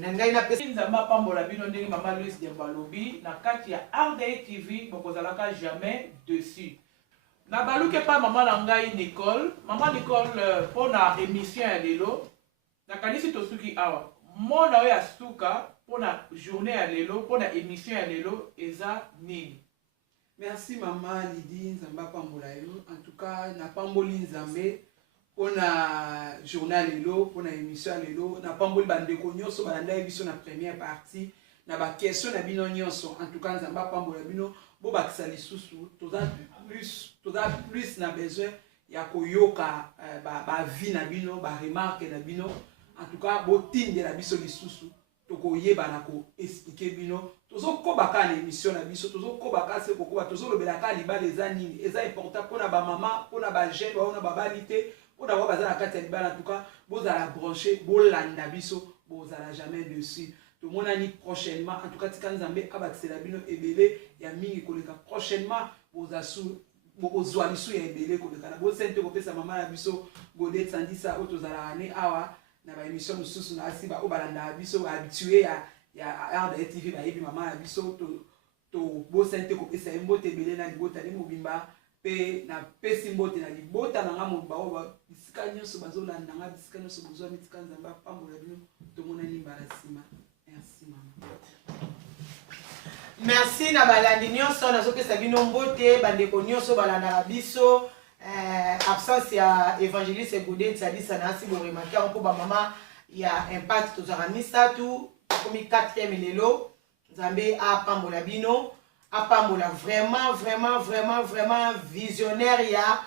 na ngai na pesa Nzambe apambola bino ndenge mama Louise Dembo lobi na kati ya RDA TV bokozalaka jamais dessus na baluke pa mama na ngai Nicole pona émission ya lelo na kanisi tosuki awa mona oyo ya suka pona journée ya lelo pona émission ya lelo eza nini. Merci maman Lydie Nzamba Pambola yo. En tout cas, na pamboli Nzambe pona journal lelo, pona émission lelo, na pamboli bandeko nyonso balanda émission na première partie, na ba question na bino nyonso. En tout cas, Nzamba Pambola bino bo bakisa lisusu, toza plus na besoin ya koyoka ba vie na bino, ba remarque na bino. En tout cas, bo tinde na biso lisusu. Toko yeba na ko expliquer bino tozo kobaka na émission na biso tozo kobaka se kokoba tozo lobelaka libala eza nini eza important pona ba mama pona ba jeune ba ona ba balite pona ba bazala kati ya libala en tout cas bozala brancher bolanda biso bozala jamais dessus to mona ni prochainement en tout cas tika Nzambe abatisela bino ebele ya mingi koleka prochainement bozasu bozwa biso ya ebele koleka na bo sente kopesa mama na biso gode tandisa otozala ane awa na ba émission mususu na asiba o balanda biso habitué ya RDA TV ba yebi mama na biso to bo sente ko pesa mbote belé na libota ni mobimba pe na pesi mbote na libota na ngamo ba o bisika nyonso bazolanda nga bisika nyonso bozwa mitika Nzambe pambola bino to mona ni barasima. Merci maman. Merci na balandi nyonso nazopesa bino mbote bandeko nyonso balandaka biso absence ya évangéliste Godin Tsadisa na asi boremaki mpo bamama ya impact tozaka misatu komi 4e lelo nzambe apambola bino apambola vraiment visionnaire ya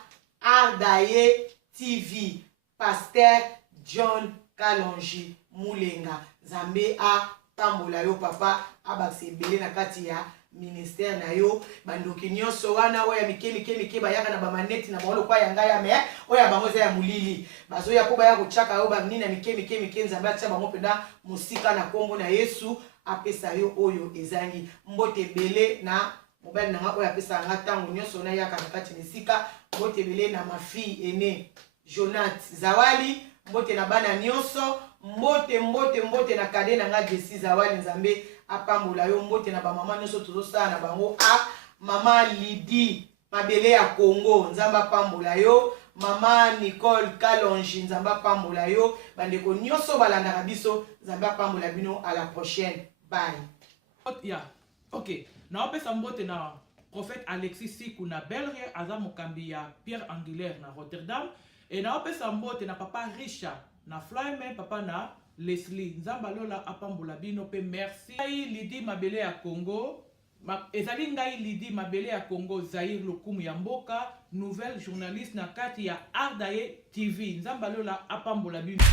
Ardaye TV Pasteur John Kalonji Mulenga nzambe apambola yo papa abakisi ebele na kati ya ministère na yo bandoki nyonso wana oya mike bayaka na bamaneti na bango kwa yanga ya me oya bango za ya mulili bazoya po baya kochaka yo banini na mike nzambe atia bango penda musika na kombo na Yesu apesa yo oyo ezangi mbote bele na mobile na nga oya apesa nga tango nyonso na yaka na kati misika mbote bele na mafi ene Jonat Zawali mbote na bana nyonso mbote na kade na nga Jesi Zawali nzambe apambola yo mbote na ba mama nyonso tozosala na bango mama Lydie mabele ya Congo nzamba apambola yo mama Nicole Kalonji nzamba apambola yo bandeko nyonso balandaka biso nzamba apambola bino à la prochaine bye ok na opesa mbote na prophète Alexis Siku na Belgique aza mokambi ya Pierre Angulaire na Rotterdam et na opesa mbote na papa Richard na Flyman papa na Leslie nzamba lola apambola bino pe merci Lydie mabele ya Congo ezali ngai Lydie mabele ya Congo Zaïr lokumu ya mboka nouvelle journaliste na kati ya Ardaye TV nzamba lola apambola bino